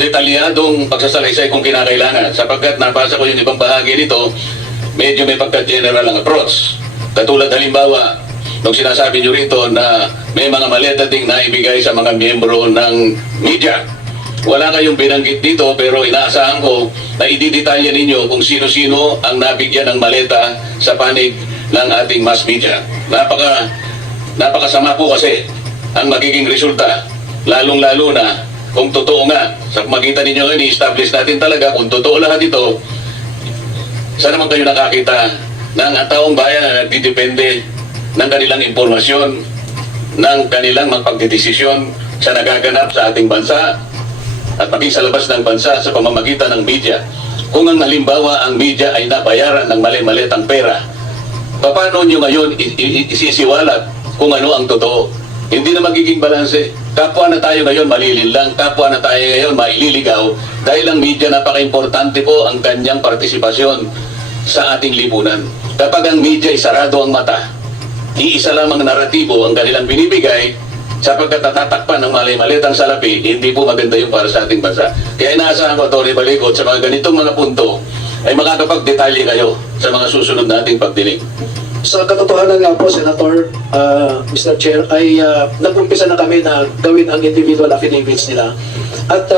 detalyadong pagsasalaysay kung kinakailangan. Sapagkat nabasa ko yung ibang bahagi nito, medyo may pagka-general ang approach. Katulad halimbawa, nung sinasabi nyo rito na may mga maleta ding naibigay sa mga miyembro ng media. Wala kayong binanggit dito pero inaasahan ko na ididetalya ninyo kung sino-sino ang nabigyan ng maleta sa panig ng ating mass media. Napakasama po kasi ang magiging resulta, lalong-lalo na kung totoo nga. Sa makita ninyo ngayon, i-establish natin talaga kung totoo lahat ito. Saan naman kayo nakakita ng taong bayan na nagdidepende ng kanilang impormasyon, ng kanilang magpagdedesisyon sa nagaganap sa ating bansa at maging sa labas ng bansa sa pamamagitan ng media. Kung ang halimbawa ang media ay nabayaran ng mali-malitang pera, paano nyo ngayon isisiwalat kung ano ang totoo? Hindi na magiging balanse. Kapwa na tayo ngayon malilinlang, kapwa na tayo ngayon maililigaw dahil ang media napaka-importante po ang kanyang partisipasyon sa ating lipunan. Kapag ang media ay sarado ang mata, iisa lamang naratibo ang kanilang binibigay sapagkat natatakpan ng mali-malitang salapi, hindi po maganda yung para sa ating bansa. Kaya inaasahan ko, Tony Balikot, sa mga ganitong mga punto ay makakapagdetalye kayo sa mga susunod nating pagdinig. Sa katotohanan nga po, Senator, Mr. Chair, ay nag-umpisa na kami na gawin ang individual affidavits nila. At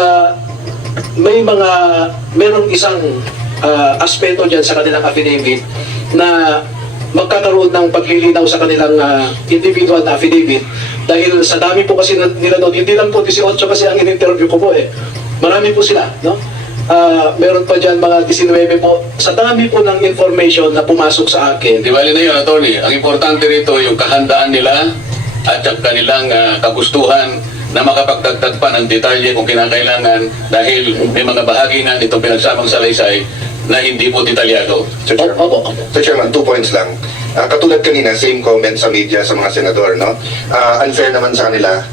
merong isang aspeto dyan sa kanilang affidavit na magkakaroon ng paglilinaw sa kanilang individual na affidavit dahil sa dami po kasi nila doon, hindi lang po 18 kasi ang in-interview ko po marami po sila, no? Meron pa dyan mga 19 po sa dami po ng information na pumasok sa akin. Di bali na yun, Atty. Ang importante rito yung kahandaan nila at yung kanilang kagustuhan na makapagdagdag pa ng detalye kung kinakailangan dahil may mga bahagi na nitong pinagsamang salaysay na hindi po detalyado. Sir Chairman, Opo. Sir Chairman, 2 points lang. Katulad kanina, same comment sa media sa mga senador, no? Unfair naman sa kanila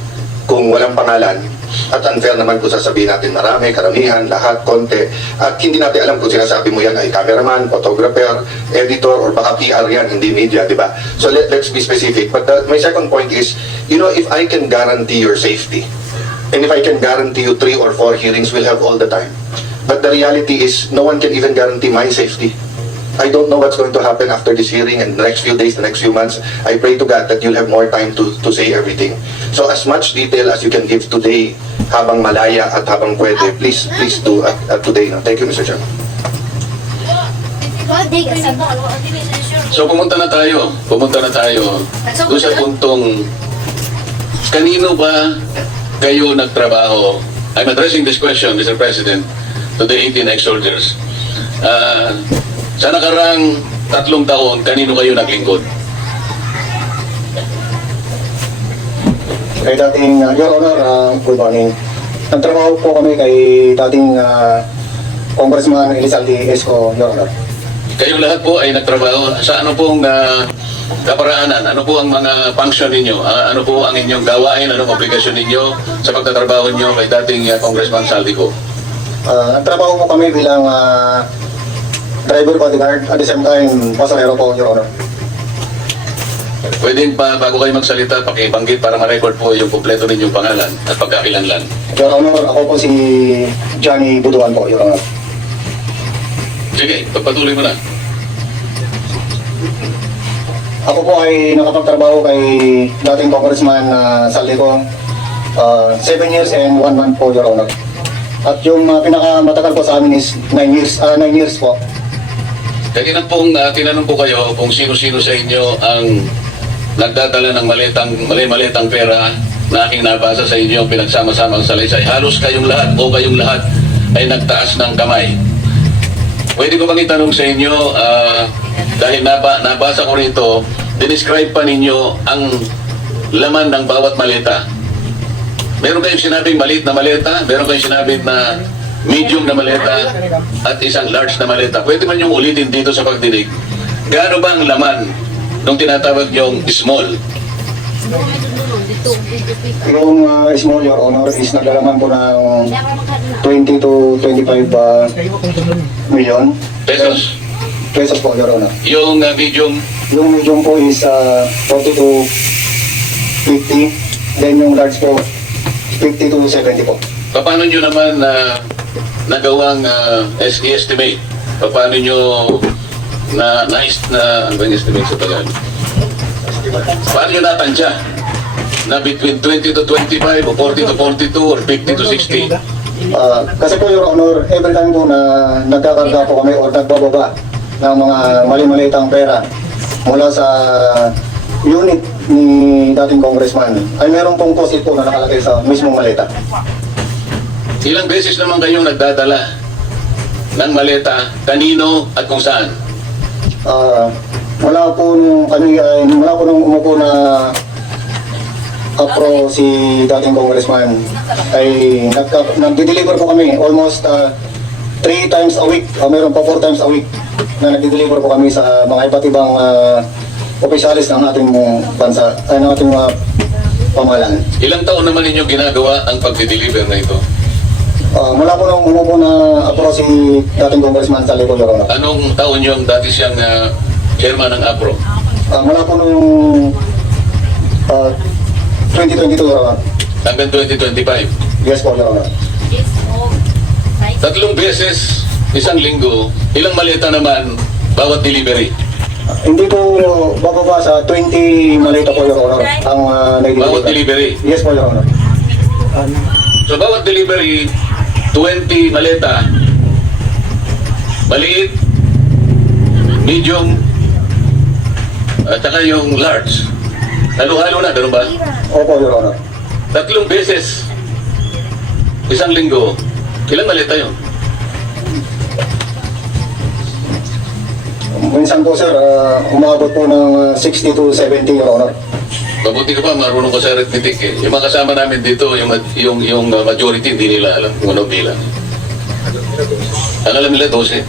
kung walang pangalan at unfair naman kung sasabihin natin marami, karamihan, lahat, konti at hindi natin alam kung sinasabi mo yan ay cameraman, photographer, editor or baka PR yan, hindi media, di ba? So let's be specific. But my second point is, you know, if I can guarantee your safety and if I can guarantee you 3 or 4 hearings we'll have all the time. But the reality is, no one can even guarantee my safety. I don't know what's going to happen after this hearing and the next few days, the next few months. I pray to God that you'll have more time to say everything. So as much detail as you can give today, habang malaya at habang pwede, please do at today. No? Thank you, Mr. Chairman. So pumunta na tayo doon sa puntong kanino ba kayo nagtrabaho? I'm addressing this question, Mr. President, to the 18 ex-soldiers. Sa nakarang 3 taon, kanino kayo naglingkod? Kay dating, Your Honor, good morning. Nagtrabaho po kami kay dating Congressman Elizalde Esco, Your Honor. Kayong lahat po ay nagtrabaho sa ano pong kaparaanan? Ano po ang mga function ninyo? Ano po ang inyong gawain? Anong obligasyon ninyo sa pagtatrabaho ninyo kay dating Congressman Saldico? Nagtrabaho po kami bilang driver bodyguard at the same time pasahero po, Your Honor. Pwedeng pa, bago kayo magsalita, pakibanggit para ma-record po yung kumpleto ninyong pangalan at pagkakilanlan. Your Honor, ako po si Johnny Buduan po, Your Honor. Sige, pagpatuloy mo na. Ako po ay nakapagtrabaho kay dating Congressman Saldico 7 years and 1 month po, Your Honor. At yung pinakamatagal po sa amin is 9 years po. Kaya tinanong po kayo kung sino-sino sa inyo ang nagdadala ng mali-malitang pera na aking nabasa sa inyo pinagsama-samang salaysay. Halos kayong lahat o kayong lahat ay nagtaas ng kamay. Pwede ko bang itanong sa inyo, dahil nabasa ko rito, dinescribe pa ninyo ang laman ng bawat maleta. Meron kayong sinabing maliit na maleta, meron kayong sinabing na medium na maleta, at isang large na maleta. Pwede man yung ulitin dito sa pagdinig. Gaano ba ang laman nung tinatawag yung small? Yung small, Your Honor, is naglalaman po ng 20 to 25 million Pesos. pesos po, Your Honor. Yung medium, Yung medium po is 40 to 50. Then yung large po, 50 to 70 po. paano nyo naman nagawang estimate? Paano nyo ano ba yung estimate sa Tagalog? Paano nyo natansya na between 20 to 25 o 40 to 42 or 50 to 60? Kasi po, Your Honor, every time po na nagkakarga po kami o nagbababa ng mga mali-malitang pera mula sa unit ni dating congressman, ay meron pong post-it po na nakalagay sa mismong maleta. Ilang beses naman kayong nagdadala ng maleta, kanino at kung saan? Mula po nung umupo na apro si dating congressman, ay nagde-deliver po kami almost 3 times a week, meron pa 4 times a week na nagde-deliver po kami sa mga iba't ibang opisyalis ng ating bansa, ay ng ating pamahalaan. Ilang taon naman ninyo ginagawa ang pagdi-deliver na ito? Mula po nung umupo na apro si dating congressman sa Lico, Your Honor. Anong taon yung dati siyang chairman ng APRO? Mula po nung 2022, Your Honor. Hanggang 2025? Yes po, Your Honor. 3 beses, isang linggo, ilang maleta naman bawat delivery? Hindi po bababa sa 20 maleta po, Your Honor, ang Bawat delivery? Yes po, Your Honor. So bawat delivery, 20 maleta, maliit, medium, at saka yung large. Halo-halo na, ganun ba? Opo, Your Honor. 3 beses, isang linggo, ilang maleta yun? Minsan po, sir, umabot po ng 60 to 70, Your Honor. Mabuti ka pa, marunong ka sa arithmetic eh. Yung mga kasama namin dito, yung majority, hindi nila alam kung ano bilang. Ang alam nila 12.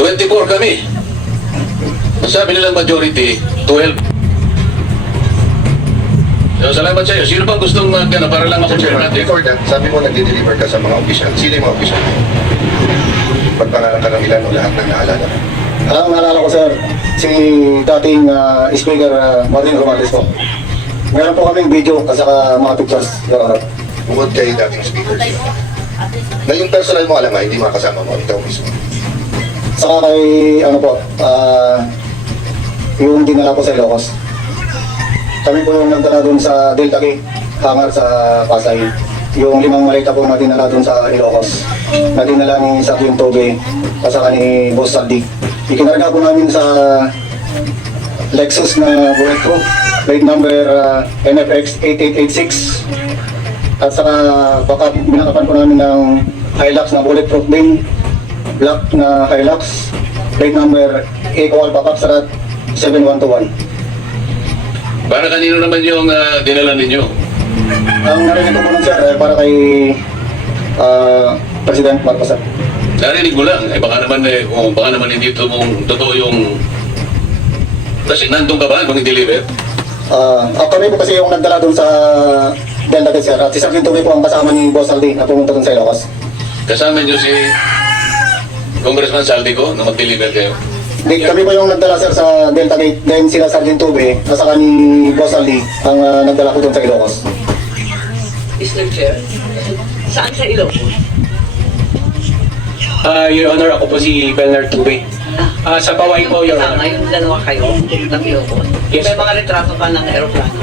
24 kami. Ang sabi nilang majority, 12. So, salamat sa iyo. Sino bang gustong para lang ako chair natin? Before that, sabi mo nagde-deliver ka sa mga official. Sino yung mga official? Pagpangalan ka ng ilan o lahat ng naalala? Ang naalala ko, sir, si dating Speaker Martin Romales po. Meron po kaming video at saka mga pictures, Your Honor. Bukod kay dating speakers. Na yung personal mo alam nga, hindi makasama mo, ikaw mismo. Saka kay, yung dinala ko sa Ilocos. Kami po yung nagdala doon sa Delta Gate, hangar sa Pasay. Yung 5 maleta po na dinala doon sa Ilocos. Na dinala ni Sakyong Tobe, at saka ni Boss Saldi. Ikinarga po namin sa Lexus na bulletproof, plate number NFX 8886. At saka binakapan po namin ng Hilux na bulletproof din, black na Hilux, plate number Equal Papak Sarat 7121. Para kanino naman yung dinala ninyo? Ang narinig ko po nun, sir, para kay President Marcos, sir. Narinig mo lang. Baka naman hindi totoo yung Kasi nandun ka ba nung i-deliver? Kami po kasi yung nagdala doon sa Delta Gate, sir. At si Sergeant Tubig po ang kasama ni Boss Aldi na pumunta doon sa Ilocos. Kasama niyo si Congressman Saldico na mag-deliver kayo? Kami po yung nagdala, sir, sa Delta Gate. Then sila Sergeant Tubig, kasama ni Boss Aldi, ang nagdala ko doon sa Ilocos. Mr. Chair, saan sa Ilocos? Your Honor, ako po si Bernard Tube. Sa Paway po, Your Kasama Honor. yung dalawa kayo, ng Ilocos. Yes. May mga retrato pa ng aeroplano.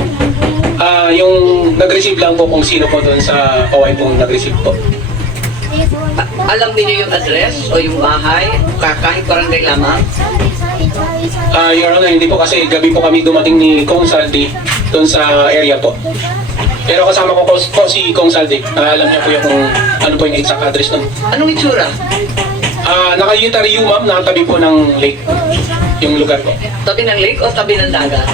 Yung nag-receive lang po kung sino po doon sa Paway po nag-receive po. Alam niyo yung address o yung bahay, kahit barangay lamang? Your Honor, hindi po kasi gabi po kami dumating ni Kong Saldi doon sa area po. Pero kasama ko po si Kong Saldi. Alam niya po yung kung ano po yung exact address nun. Anong itsura? Naka-unitary yung ma'am, nakatabi po ng lake yung lugar po. Tabi ng lake o tabi ng dagat?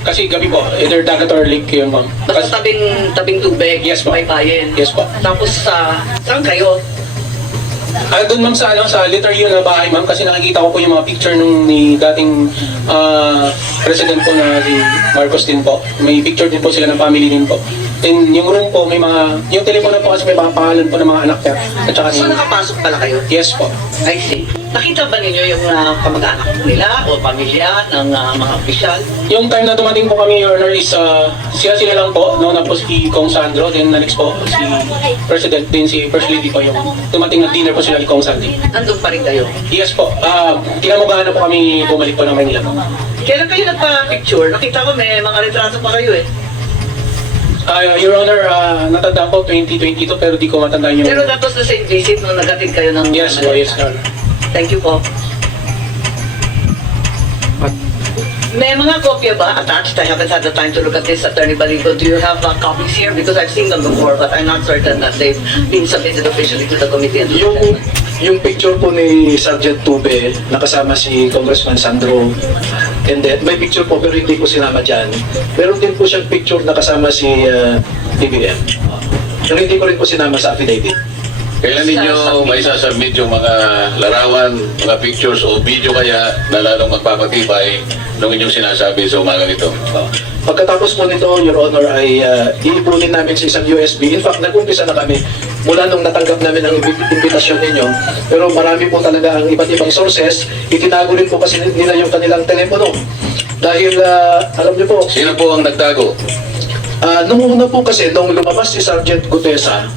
Kasi gabi po, either dagat or lake yun ma'am. Basta tabing tubig, Yes, po. may bayan. Yes po. Tapos saan kayo? Doon ma'am sa literary na bahay ma'am kasi nakikita ko po yung mga picture nung ni dating president po na si Marcos din po. May picture din po sila ng family din po. And yung room po, may mga, yung telepono po kasi may mga pangalan po ng mga anak niya. At saka So nakapasok pala kayo? yes po. I see. Nakita ba ninyo yung kamag-anak nila o pamilya ng mga opisyal? Yung time na dumating po kami, Your Honor, is sila lang po. Noon na po si Kong Sandro, then the next po si President, din si First Lady po yung dumating na dinner po sila ni Kong Sandy. Nandun pa rin kayo. Yes po. Kinamugahan na po kami bumalik po ng Manila po. Kailan kayo nagpa-picture? Nakita ko may mga retrato pa kayo eh. Your Honor, natandaan ko 2022 pero di ko matandaan yung... Pero that was the same visit nung nagatid kayo ng... Yes po, yes, Your Honor. Thank you po. May mga kopya ba attached? I haven't had the time to look at this, Attorney Baligo. Do you have copies here? Because I've seen them before, but I'm not certain that they've been submitted officially to the committee. And to the Senate. Yung picture po ni Sergeant Tube, nakasama si Congressman Sandro. And then, may picture po pero hindi ko sinama dyan. Meron din po siyang picture nakasama si TBM. Pero hindi ko rin po sinama sa affidavit. Kailan ninyo may sasubmit yung mga larawan, mga pictures o video kaya na lalong magpapatibay ng inyong sinasabi sa umaga nito? Pagkatapos po nito, Your Honor, ay iipunin namin sa isang USB. In fact, nag-umpisa na kami mula nung natanggap namin ang imbitasyon ninyo. Pero marami po talaga ang iba't ibang sources. Itinago rin po kasi nila yung kanilang telepono. Dahil, alam niyo po, Sino po ang nagtago? nung una po kasi, nung lumabas si Sergeant Gutesa,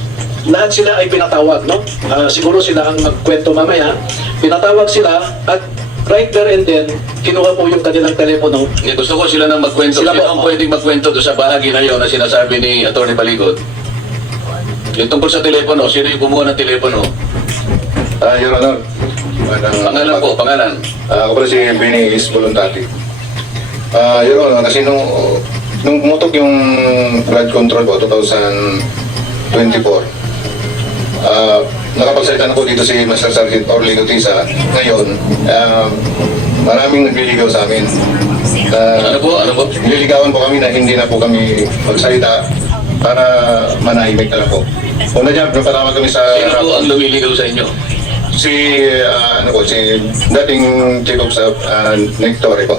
lahat sila ay pinatawag, no? Siguro sila ang magkwento mamaya. Pinatawag sila at right there and then, kinuha po yung kanilang telepono. Gusto ko sila nang magkwento. Sila Sino po. ang pwedeng magkwento doon sa bahagi na yun na sinasabi ni Atty. Baligot? Yung tungkol sa telepono, sino yung kumuha ng telepono? Your Honor. Pangalan po, pangalan. Ako pala si Benny is Voluntati. Your Honor, kasi nung pumutok yung flood control po, 2024, nakapagsalita na po dito si Master Sergeant Orly Gutisa. Ngayon, maraming nagliligaw sa amin. Ano po? Nililigawan po kami na hindi na po kami magsalita para manahimik na lang po. Una dyan, napatawag kami sa... Sino po ang lumiligaw sa inyo? Si dating Chief of Staff, Nick Torre po.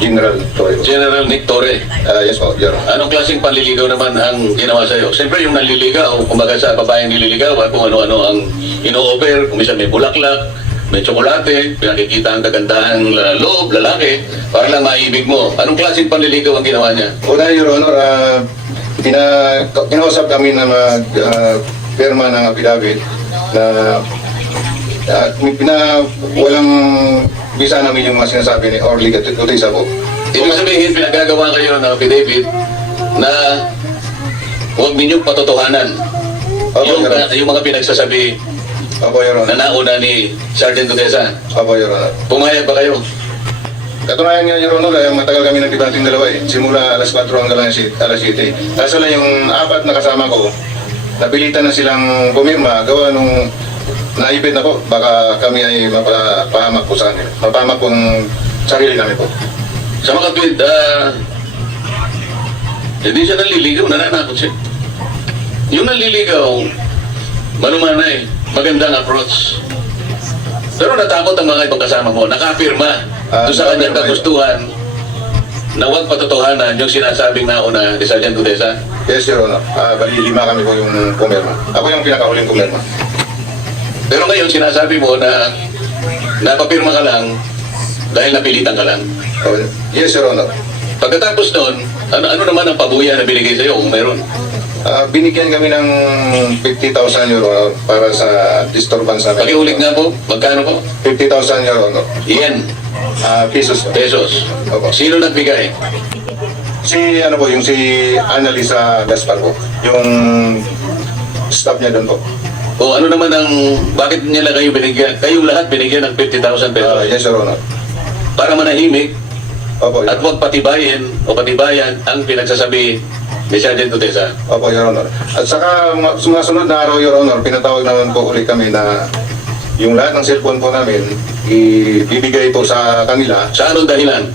General Torre po. General Nick Torre. Yes po, Your Honor. Anong klaseng panliligaw naman ang ginawa sa'yo? Siyempre yung nanliligaw, kumbaga sa babaeng nililigaw, kung ano-ano ang ino-offer, kung minsan may bulaklak, may tsokolate, pinakikita ang kagandahang loob, lalaki, para lang maibig mo. Anong klaseng panliligaw ang ginawa niya? Una, Your Honor, kinausap kami na mag-pirma ng affidavit na walang bisa namin yung mga sinasabi ni Orly Gutisa po. Ibig sabihin, pinagagawa kayo ng affidavit na huwag ninyong patotohanan Opo, Your Honor. yung mga pinagsasabi Opo, Your na Honor. nauna ni Sergeant Gutesa. Opo, Your Honor. Pumayag ba kayo? Katunayan nga, Your Honor, matagal kami nagdibating dalawa eh. Simula alas 4 hanggang alas 7. Kaso lang yung apat na kasama ko, napilitan na silang pumirma, gawa nung naipit na po. Baka kami ay mapahamak po sa kanila. Mapahamak po ang sarili namin po. Sa mga tweet, hindi siya naliligaw, nananakot siya. Yung naliligaw, malumanay, magandang approach. Pero natakot ang mga ibang kasama mo, nakapirma Doon sa kanyang kagustuhan na huwag patotohanan yung sinasabing nauna ni Sergeant Dudesa? Yes, Your Honor. Bali, 5 kami po yung pumirma. Ako yung pinakahuling pumirma. Pero ngayon sinasabi mo na napapirma ka lang dahil napilitan ka lang. Yes, Your Honor. Pagkatapos noon, ano naman ang pabuya na binigay sa'yo kung meron? Binigyan kami ng 50,000 euro para sa disturbance namin. Pakiulit nga po, magkano po? 50,000 euro, no? Yen, Pesos. pesos. Opo. Sino nagbigay? Si Annalisa Gaspar po. Yung staff niya doon po. O ano naman ang, bakit nila kayo binigyan? Kayong lahat binigyan ng 50,000 pesos Yes, Your Honor. para manahimik Opo, at huwag patibayin o patibayan ang pinagsasabi ni Sergeant Dudesa. Opo, Your Honor. At saka sumasunod na araw, Your Honor, pinatawag naman po ulit kami na yung lahat ng cellphone po namin ibibigay po sa kanila. Sa anong dahilan?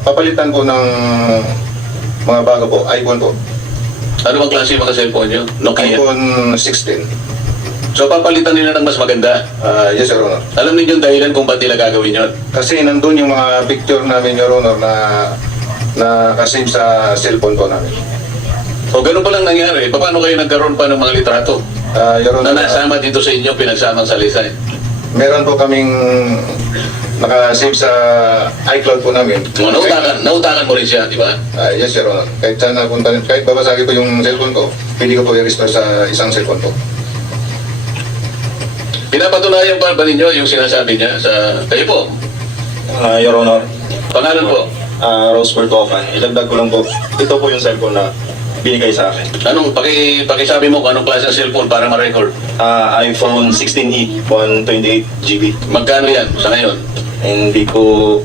Papalitan po ng mga bago po, iPhone po. Ano bang klase yung mga cellphone nyo? Nokia? iPhone 16. So papalitan nila ng mas maganda. Yes, Your Honor. Alam ninyo yung dahilan kung ba't nila gagawin yun? Kasi nandun yung mga picture namin, Your Honor, na kasave sa cellphone po namin. O ganun pa lang nangyari, paano kayo nagkaroon pa ng mga litrato Your na Honor, nasama dito sa inyo pinagsamang salisay? meron po kaming nakasave sa iCloud po namin. Nautakan mo rin siya, di ba? Yes, Your Honor. Kahit saan napunta, kahit babasagin ko yung cellphone ko, pwede ko po i-restore sa isang cellphone po. Pinapatunayan pa ba ninyo yung sinasabi niya sa kayo po? Your Honor, Pangalan po? Rosebert Ofan, ilagdag ko lang po, ito po yung cellphone na binigay sa akin. Anong pakisabi mo kung anong klase ng cellphone para ma-record? iPhone 16e, 128GB. Magkano yan sa ngayon? Hindi ko,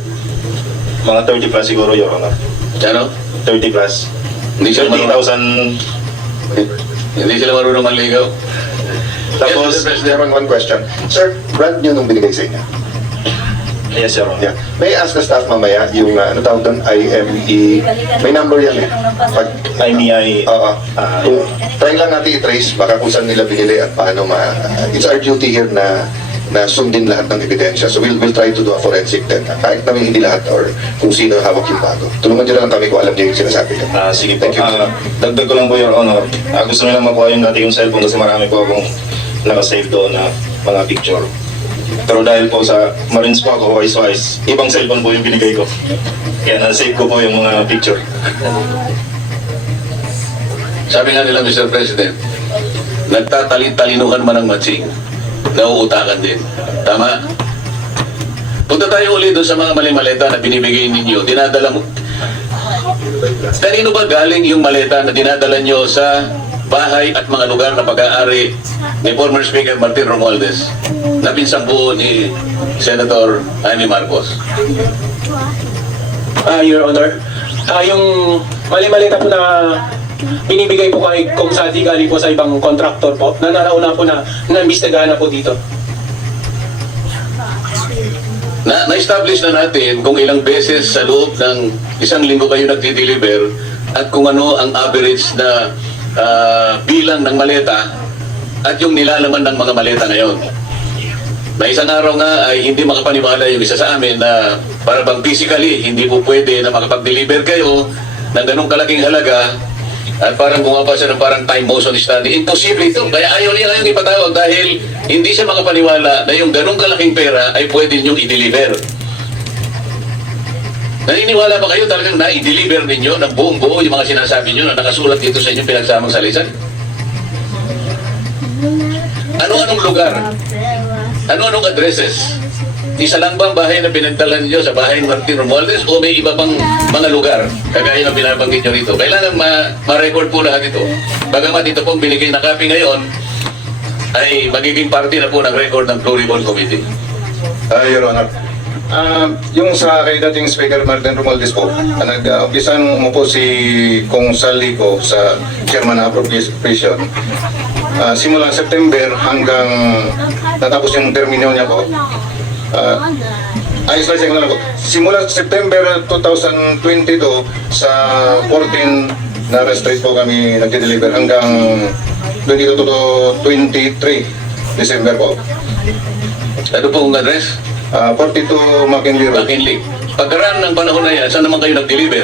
mga 30 plus siguro, Your Honor. Ano? 30 plus. Hindi sila marunong, 30,000. hindi sila marunong manligaw? Tapos, Yes, Mr. President. one question. Sir, brand new nung binigay sa inyo. Yes, Your Honor. Yeah. May I ask the staff mamaya, yung ano tawag doon, IME, may number yan eh. Pag, IMEI, try lang natin i-trace baka kung saan nila binili at paano it's our duty here na sundin lahat ng ebidensya. So we'll try to do a forensic then. Kahit namin hindi lahat or kung sino hawak yung bago. Tulungan nyo lang kami kung alam niyo yung sinasabi ko. sige po. Thank you. Dagdag ko lang po, Your Honor. Gusto nyo lang makuha yung dati yung cellphone kasi marami po akong nakasave doon na mga picture. Pero dahil po sa Marines po ako, wise, ibang cellphone po yung binigay ko. Kaya na-save ko po yung mga picture. Sabi nga nila, Mr. President, nagtatali-talinuhan man ang matching, nauutakan din. Tama? Punta tayo ulit doon sa mga mali-maleta na binibigay ninyo. Dinadala mo. Kanino ba galing yung maleta na dinadala nyo sa bahay at mga lugar na pag-aari ni former Speaker Martin Romualdez na pinsang buo ni Senator Jaime Marcos? Your Honor, yung mali-malita po na binibigay po kay Kong Sadi galing po sa ibang contractor po na narauna po na naimbestigahan na po dito. Na-establish na natin kung ilang beses sa loob ng isang linggo kayo nagdi-deliver at kung ano ang average na bilang ng maleta at yung nilalaman ng mga maleta ngayon. Na isang araw nga ay hindi makapaniwala yung isa sa amin na para bang physically hindi po pwede na makapag-deliver kayo ng ganong kalaking halaga at parang bumaba siya ng parang time motion study. Imposible ito. Kaya ayaw niya kayong ipatawag dahil hindi siya makapaniwala na yung ganong kalaking pera ay pwede niyong i-deliver. Naniniwala ba kayo talagang na-i-deliver ninyo ng buong buo yung mga sinasabi niyo na nakasulat dito sa inyong pinagsamang salisan? Ano-anong lugar? Ano-anong addresses? Isa lang ba ang bahay na pinagtalan niyo sa bahay ni Martin Romualdez o may iba pang mga lugar kagaya ng binabanggit niyo rito? Kailangan ma-record po lahat ito. Bagamat ito pong binigay na copy ngayon ay magiging parte na po ng record ng Blue Ribbon Committee. Your Honor, yung sa kay dating Speaker Martin Romualdez po, nag-umpisa nung umupo si Kong Salico sa Chairman Appropriation. Simula September hanggang natapos yung termino niya po, ayos lang po. Simula September 2022 sa 14 na restrict po kami nag-deliver hanggang 22 to 23 December po. Ano pong address? 42 McKinley Road. McKinley. Pagkaraan ng panahon na yan, saan naman kayo nag-deliver?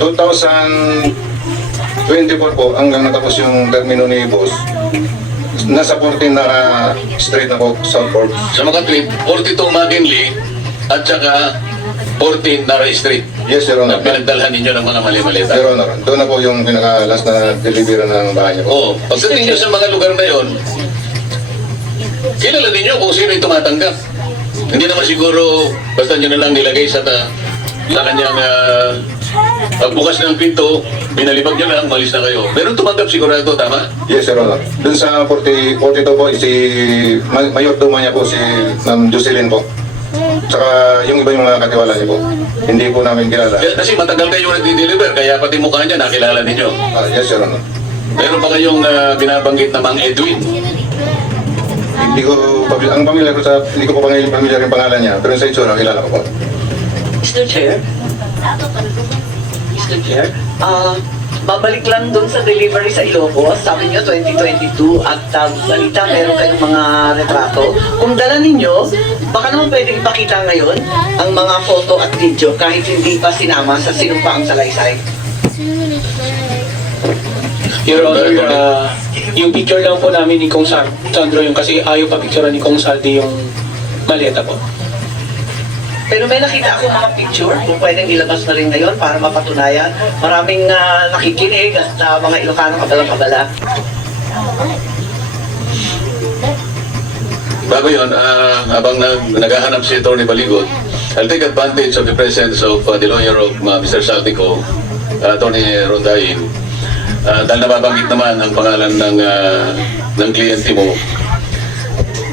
2024 po, hanggang natapos yung termino ni boss. Nasa 14 na street na po, Southport. Sa mga tweet, 42 McKinley at saka 14 Nara Street. Yes, Your Na Honor. pinagdalhan ninyo ng mga mali-malita. Your Honor, doon na po yung pinaka-last na delivery ng bahay niya po. Oo. Pagdating nyo sa mga lugar na yon, kilala ninyo kung sino yung tumatanggap. Hindi naman siguro basta nyo na lang nilagay sa kanyang pagbukas ng pinto, binalibag nyo lang, malis na kayo. Pero tumanggap sigurado, tama? Yes, Your Honor. Doon sa 42 po, si Mayor Duma niya po, si Ma'am Jocelyn po. Tsaka yung iba yung mga katiwala niya po. Hindi po namin kilala. Kasi matagal kayo nag-deliver, kaya pati mukha niya nakilala ninyo. Yes, Your Honor. Meron pa kayong binabanggit na Mang Edwin. Hindi ko, ang pamilya ko sa, hindi ko po pamilya yung pangalan niya, pero sa itsura, kilala ko po. Mr. Chair? Mr. Chair? Babalik lang dun sa delivery sa Ilocos. Sabi niyo 2022 at balita meron kayong mga retrato. Kung dala ninyo, baka naman pwedeng ipakita ngayon ang mga photo at video kahit hindi pa sinama sa sinumpaang salaysay. Your Honor, yung picture lang po namin ni Kong Sandro yung kasi ayaw pa picturean ni Kong Saldi yung maleta po. Pero may nakita ako mga picture, kung pwedeng ilabas na rin ngayon para mapatunayan. Maraming nakikinig at mga Ilocano kabala-kabala. Bago yun, habang naghahanap si Atty. Baligot, I'll take advantage of the presence of the lawyer of Mr. Saltico, Atty. Rondain. Dahil nababanggit naman ang pangalan ng kliyente mo.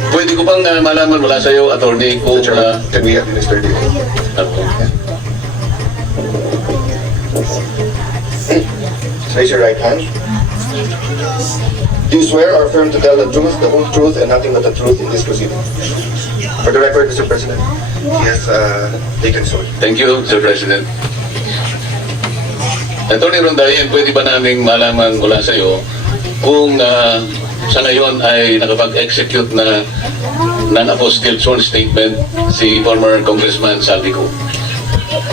Pwede ko bang malaman mula sa iyo, attorney, kung Can we administer the Raise your right hand. Do you swear or affirm to tell the truth, the whole truth, and nothing but the truth in this proceeding? For the record, Mr. President, he has taken sword. Thank you, Sir President. Attorney Rondain, pwede ba naming malaman mula sa iyo kung sa ngayon ay nakapag-execute na ng apostille sworn statement si former Congressman Saldico?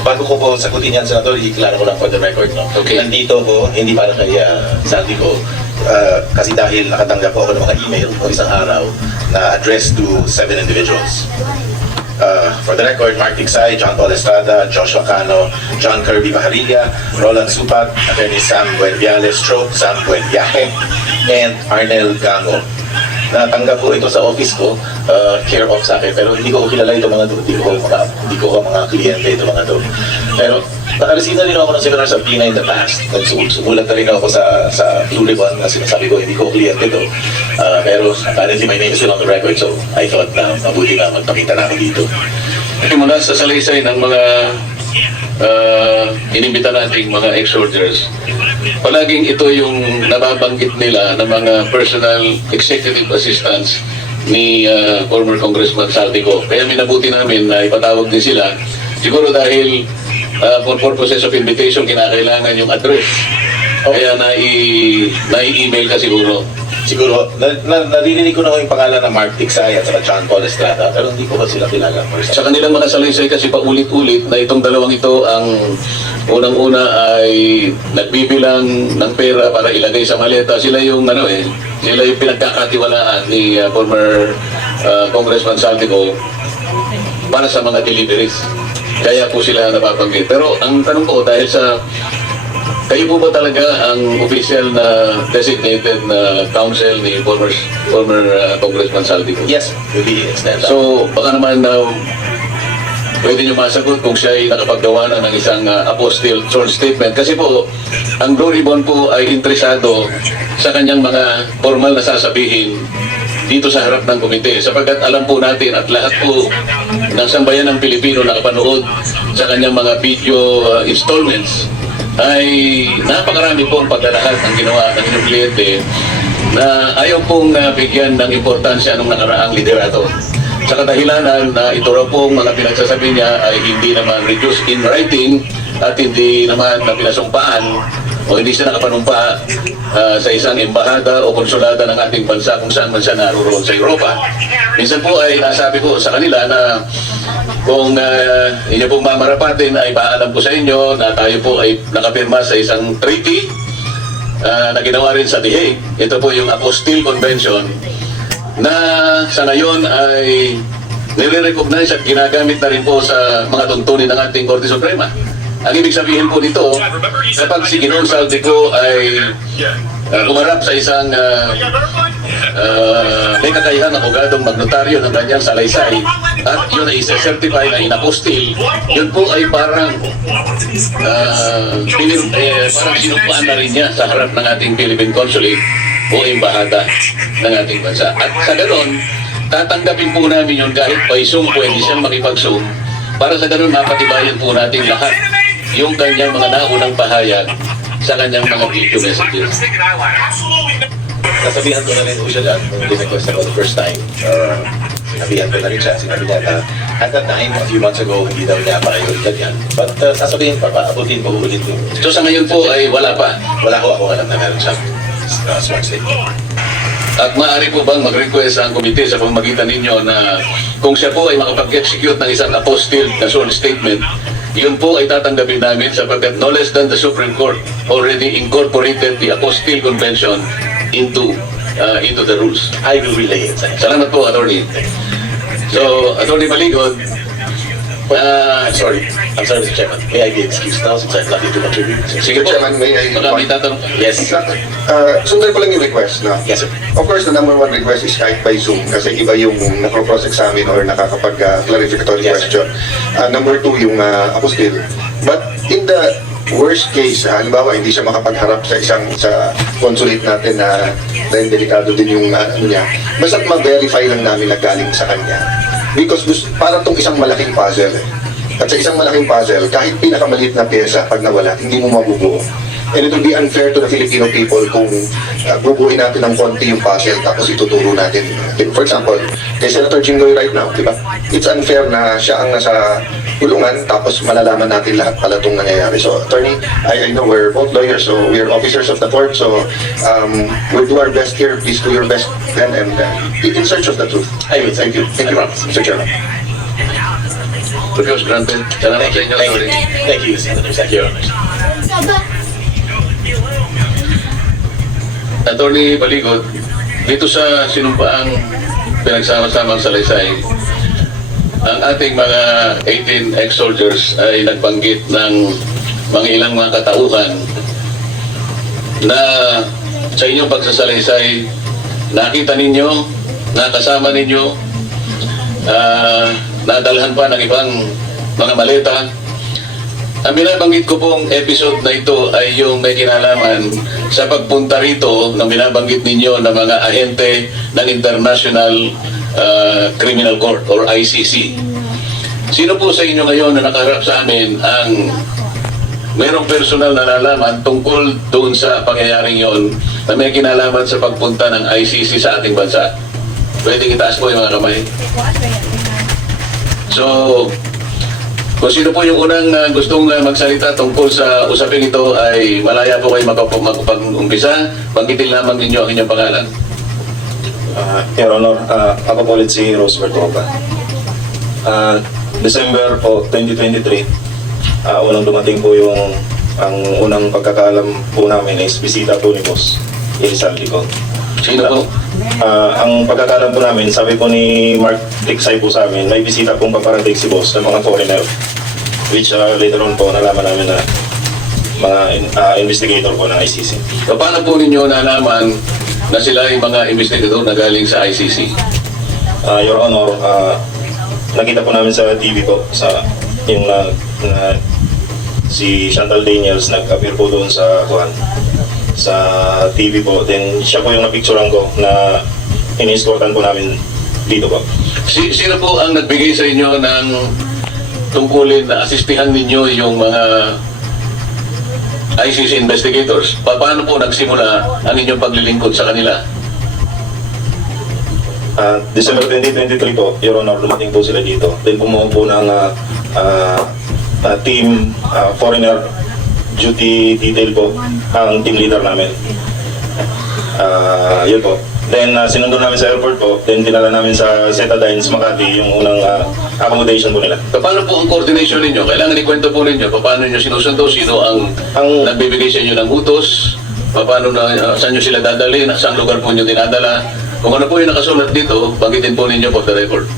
Bago ko po sagutin yan, Senator, i-klaro ko lang for the record. No? Okay. Nandito ko, hindi para kay Saldico, kasi dahil nakatanggap po ako ng mga email o isang araw na addressed to 7 individuals. For the record, Mark Tiksay, John Paul Estrada, Joshua Cano, John Kirby Baharilla, Roland Supat, Attorney Sam Buenviales, Sam Buenviaje, and Arnel Gango. Natanggap ko ito sa office ko, care of sa akin, pero hindi ko kilala itong mga ito, hindi ko mga kliyente itong mga ito. Pero nakareceive na rin ako ng seminar sa PINA in the past. Sumulat na rin ako sa Blue Ribbon na sinasabi ko, hindi ko kliyente ito. Pero apparently my name is still on the record, so I thought na mabuti na magpakita namin dito. Mula sa salaysay ng mga inimbita nating mga ex-soldiers, palaging ito yung nababanggit nila ng mga personal executive assistants ni former Congressman Saldico. Kaya minabuti namin na ipatawag din sila. Siguro dahil for purposes of invitation, kinakailangan yung address. Kaya nai-email ka siguro. Siguro, naririnig ko na yung pangalan ng Mark Tiksay at saka John Paul Estrada, pero hindi ko ba sila kilala? Sa kanilang mga salaysay kasi paulit-ulit na itong dalawang ito ang unang-una ay nagbibilang ng pera para ilagay sa maleta. Sila yung sila yung pinagkakatiwalaan ni former Congressman Saldico para sa mga deliveries. Kaya po sila napapanggit. Pero ang tanong ko, dahil sa kayo po ba talaga ang official na designated na counsel ni former Congressman Saldico? Yes, will be extended. So, baka naman pwede nyo masagot kung siya ay nakapaggawa na ng isang apostille sworn statement. Kasi po, ang Blue Ribbon po ay interesado sa kanyang mga formal na sasabihin dito sa harap ng komite. Sapagkat alam po natin at lahat po ng sambayan ng Pilipino nakapanood sa kanyang mga video installments ay napakarami po ang paglalahad ng ginawa ng inyong kliyente na ayaw pong bigyan ng importansya ng nakaraang liderato. Sa kadahilanan na ito raw pong mga pinagsasabi niya ay hindi naman reduced in writing at hindi naman na pinasumpaan o hindi siya nakapanumpa sa isang embahada o konsulada ng ating bansa kung saan man siya naroon sa Europa. Minsan po ay nasabi ko sa kanila na kung inyo pong mamarapatin ay paalam ko sa inyo na tayo po ay nakapirma sa isang treaty na ginawa rin sa The Hague. Ito po yung Apostille Convention na sa ngayon ay nire-recognize at ginagamit na rin po sa mga tuntunin ng ating Korte Suprema. Ang ibig sabihin po nito, kapag si Ginoong Saldico ay umarap sa isang may kakayahan ng abogadong magnotaryo ng kanyang salaysay at yun ay isa-certify na inapostille, yun po ay parang parang sinumpaan na rin niya sa harap ng ating Philippine Consulate o embahada ng ating bansa. At sa ganon, tatanggapin po namin yun kahit paisong pwede siyang makipag-zoom para sa ganon mapatibayan po natin lahat yung kanyang mga naunang pahayag sa kanyang mga video messages. Nasabihan ko na rin po siya dyan nung dinrequest ako the first time. Sinabihan ko na rin siya, sinabi niya na at that time, a few months ago, hindi daw niya priority yan. But sasabihin pa, paabutin ko ulit yung... So sa ngayon po ay wala pa. Wala ko ako alam na meron siyang smart state. At maaari po bang mag-request ang komite sa pamamagitan ninyo na kung siya po ay makapag-execute ng isang apostille na sworn statement, yun po ay tatanggapin namin sapagkat no less than the Supreme Court already incorporated the Apostille Convention into the rules. I will relay it. Salamat po, Attorney. So, Attorney Maligod, Sorry, I'm sorry, Mr. Chairman. May I be excused now since I have nothing to contribute? sige po, Chairman, may I- baka may tatanong. Yes. Sundan ko lang yung request na. Yes, sir. Of course, the number one request is kahit by Zoom kasi iba yung nakapro-cross-examine or nakakapag-clarificatory Yes, question. Number two, yung apostille. But in the worst case, halimbawa, hindi siya makapagharap sa consulate natin na dahil delikado din yung ano niya, basta't ma-verify lang namin na galing sa kanya. Because parang tong isang malaking puzzle eh. At sa isang malaking puzzle, kahit pinakamaliit na pyesa, pag nawala, hindi mo mabubuo. And it will be unfair to the Filipino people kung bubuin natin ng konti yung puzzle tapos ituturo natin. For example, kay Senator Jinggoy right now, di ba? It's unfair na siya ang nasa kulungan tapos malalaman natin lahat pala itong nangyayari. So, Attorney, I know we're both lawyers, so we're officers of the court, so we'll do our best here. Please do your best then and in search of the truth. I will. Thank you. Thank you, Mr. Chairman. Refuse granted. Salamat sa inyo, Attorney. Thank you, Senator. Thank you, Your Honor. Attorney Maligod, dito sa sinumpaang pinagsama-samang salaysay, ang ating mga 18 ex-soldiers ay nagbanggit ng mga ilang mga katauhan na sa inyong pagsasalaysay, nakita ninyo, nakasama ninyo, nadalhan pa ng ibang mga maleta. Ang binabanggit ko pong episode na ito ay yung may kinalaman sa pagpunta rito ng binabanggit ninyo ng mga ahente ng International Criminal Court or ICC. Sino po sa inyo ngayon na nakaharap sa amin ang mayroong personal na nalaman tungkol doon sa pangyayaring yon na may kinalaman sa pagpunta ng ICC sa ating bansa? Pwede itaas po yung mga kamay. So, kung sino po yung unang gustong magsalita tungkol sa usapin ito ay malaya po kayo magpag-umpisa. Banggitin lamang ninyo ang inyong pangalan. Your Honor, ako po ulit si Rosebert Roca. December po 2023, unang dumating po ang unang pagkakaalam po namin is bisita po ni Boss Saldico. Sino po? Ang pagkakaalam po namin, sabi po ni Mark Tiksay po sa amin, may bisita pong paparating si Boss ng mga foreigner. Which later on po nalaman namin na mga investigator po ng ICC. Paano po ninyo nalaman na sila ay mga investigador na galing sa ICC? Your Honor, nakita po namin sa TV po, yung si Chantal Daniels nag-appear po doon sa TV po. Then siya po yung napicturean ko na ini-escortan po namin dito po. Sino po ang nagbigay sa inyo ng tungkulin na asistihan ninyo yung mga ICC investigators? Paano po nagsimula ang inyong paglilingkod sa kanila? December 2023 po, Your Honor, dumating po sila dito. Then bumuo po ng team foreigner duty detail po ang team leader namin. Yun po. Then sinundo namin sa airport po, then dinala namin sa Cetadines, Makati, yung unang accommodation po nila. Paano po ang coordination ninyo? Kailangan ikwento po ninyo paano nyo sinusundo, sino ang nagbibigay sa inyo ng utos, paano saan nyo sila dadalhin, saan lugar po nyo dinadala. Kung ano po yung nakasulat dito, banggitin po ninyo for the record.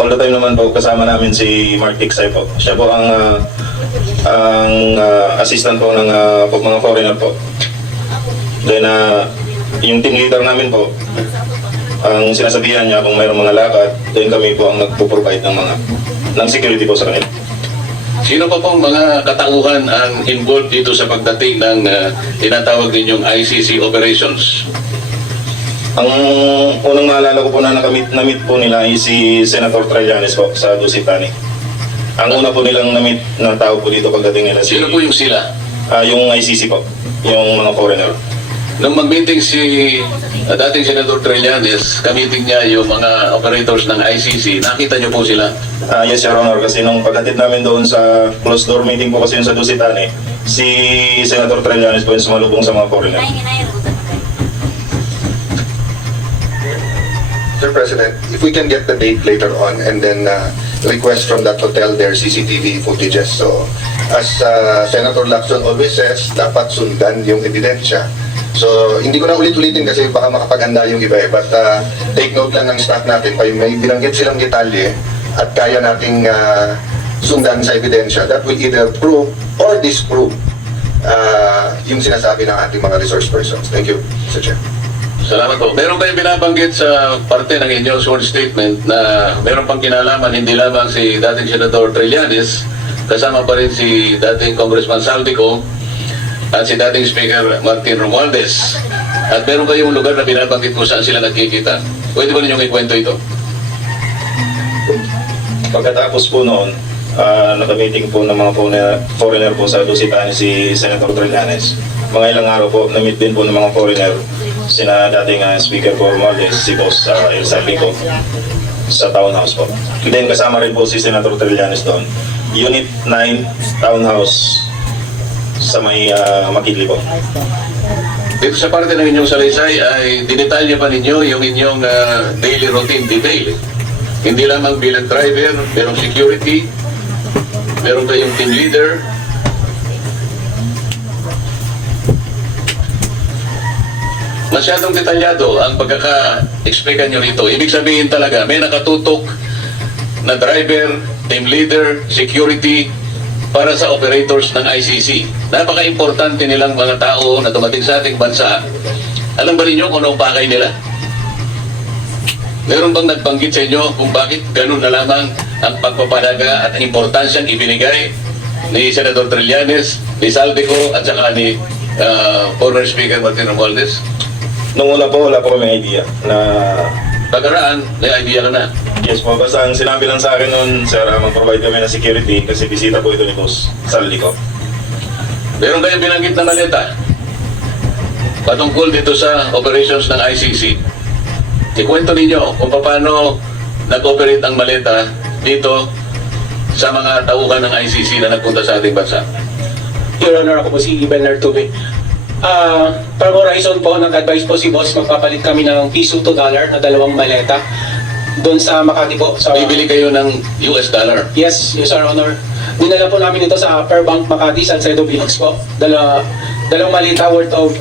All the time naman po, kasama namin si Mark Tiksay po. Siya po ang assistant po ng mga foreigner po. Then, yung team leader namin po, ang sinasabihan niya kung mayroong mga lakad, then kami po ang nagpo-provide ng security po sa kanila. Sino pa pong mga katauhan ang involved dito sa pagdating ng tinatawag ninyong ICC operations? Ang unang maalala ko po na na-meet po nila ay si Senator Trillanes po sa Dusitani. Ang una po nilang na-meet na tao po dito pagdating nila Sino po yung sila? Yung ICC po, yung mga foreigner. Nung mag-meeting si dating Senator Trillanes, kamiting niya yung mga operators ng ICC, nakita niyo po sila? Yes, Your Honor, kasi nung paghatid namin doon sa closed door meeting po kasi yun sa Dusitani, si Senator Trillanes po yung sumalubong sa mga foreigner. Sir President, if we can get the date later on and then request from that hotel their CCTV footages. So, as Senator Lacson always says, dapat sundan yung ebidensya. So, hindi ko na ulit-ulitin kasi baka makapaganda yung iba eh. But take note lang ng staff natin, pa may binanggit silang detalye at kaya nating sundan sa ebidensya, that will either prove or disprove yung sinasabi ng ating mga resource persons. Thank you, Mr. Chair. Salamat po. Meron kayong binabanggit sa parte ng inyong sworn statement na meron pang kinalaman hindi lamang si dating Senator Trillanes, kasama pa rin si dating Congressman Saldico at si dating Speaker Martin Romualdez. At meron kayong lugar na binabanggit kung saan sila nagkikita. Pwede ba ninyong ikwento ito? Pagkatapos po noon, nakamiting po ng mga foreigner po sa Dusitani si Senator Trillanes. Mga ilang araw po, na-meet din po ng mga foreigner sina dating Speaker po Romualdez, si Boss El Saldico sa townhouse po. Then kasama rin po si Senator Trillanes doon. Unit 9 townhouse sa may Makidli po. Dito sa parte ng inyong salaysay ay dinetalya pa ninyo yung inyong daily routine detail. Hindi lamang bilang driver, merong security, meron kayong team leader. Masyadong detalyado ang pagkaka-explican nyo rito. Ibig sabihin talaga, may nakatutok na driver, team leader, security para sa operators ng ICC. Napaka-importante nilang mga tao na dumating sa ating bansa. Alam ba ninyo kung anong pakay nila? Meron bang nagbanggit sa inyo kung bakit ganun na lamang ang pagpapalaga at importansyang ibinigay ni Senator Trillanes, ni Saldico at saka ni former Speaker Martin Romualdez? Nung una po, wala po kami idea na... Pagkaraan, may idea ka na. Yes po, basta ang sinabi lang sa akin noon, sir, mag-provide kami ng security kasi bisita po ito ni Boss Saldico. Meron kayong binanggit na maleta patungkol dito sa operations ng ICC. Ikwento ninyo kung paano nag-operate ang maleta dito sa mga tauhan ng ICC na nagpunta sa ating bansa. Your Honor, ako po si Bernard Tube. From Horizon po, nag-advise po si Boss, magpapalit kami ng piso to dollar na 2 maleta doon sa Makati po. Sa, Bibili kayo ng US dollar. Yes, Your Honor. Dinala po namin ito sa Fairbank Makati, Salcedo Village po. Dalawang maleta worth of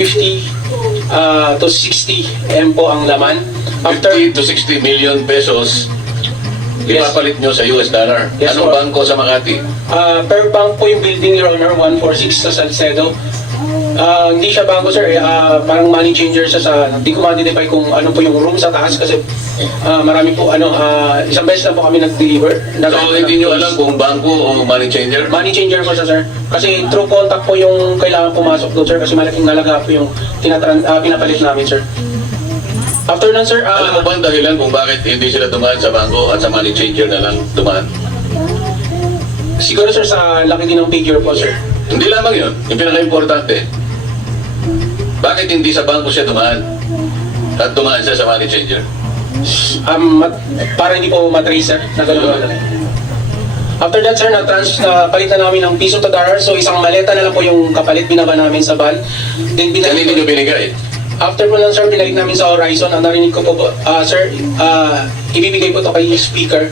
50 to 60 M po ang laman. 50 to 60 million pesos ipapalit nyo sa US dollar. Yes, Anong po. bangko sa Makati? Fairbank po yung building, Your Honor, 146 sa Salcedo. Hindi siya bangko, sir. Parang money changer siya sa... Hindi ko ma-identify kung ano po yung room sa taas kasi marami po, isang beses na po kami nag-deliver. So, hindi nyo alam kung bangko o money changer? Money changer po siya, sir. Kasi through contact po yung kailangan pumasok doon, sir. Kasi malaking halaga po yung pinapalit namin, sir. After nun, sir... Alam mo ba ang dahilan kung bakit hindi sila dumaan sa bangko at sa money changer na lang dumaan? Siguro, sir, sa laki din ng figure po, sir. Hindi lamang yun. Yung pinaka-importante, bakit hindi sa bangko siya dumaan? At dumaan siya sa money changer? Para hindi po matrace, sir. Na gano'n. After that, sir, palit na namin ng piso to dollar. So, isang maleta na lang po yung kapalit binaba namin sa van. Then, Kanino nyo binigay? after po lang, sir, binalik namin sa Horizon. Ang narinig ko po, sir, ibibigay po to kay speaker.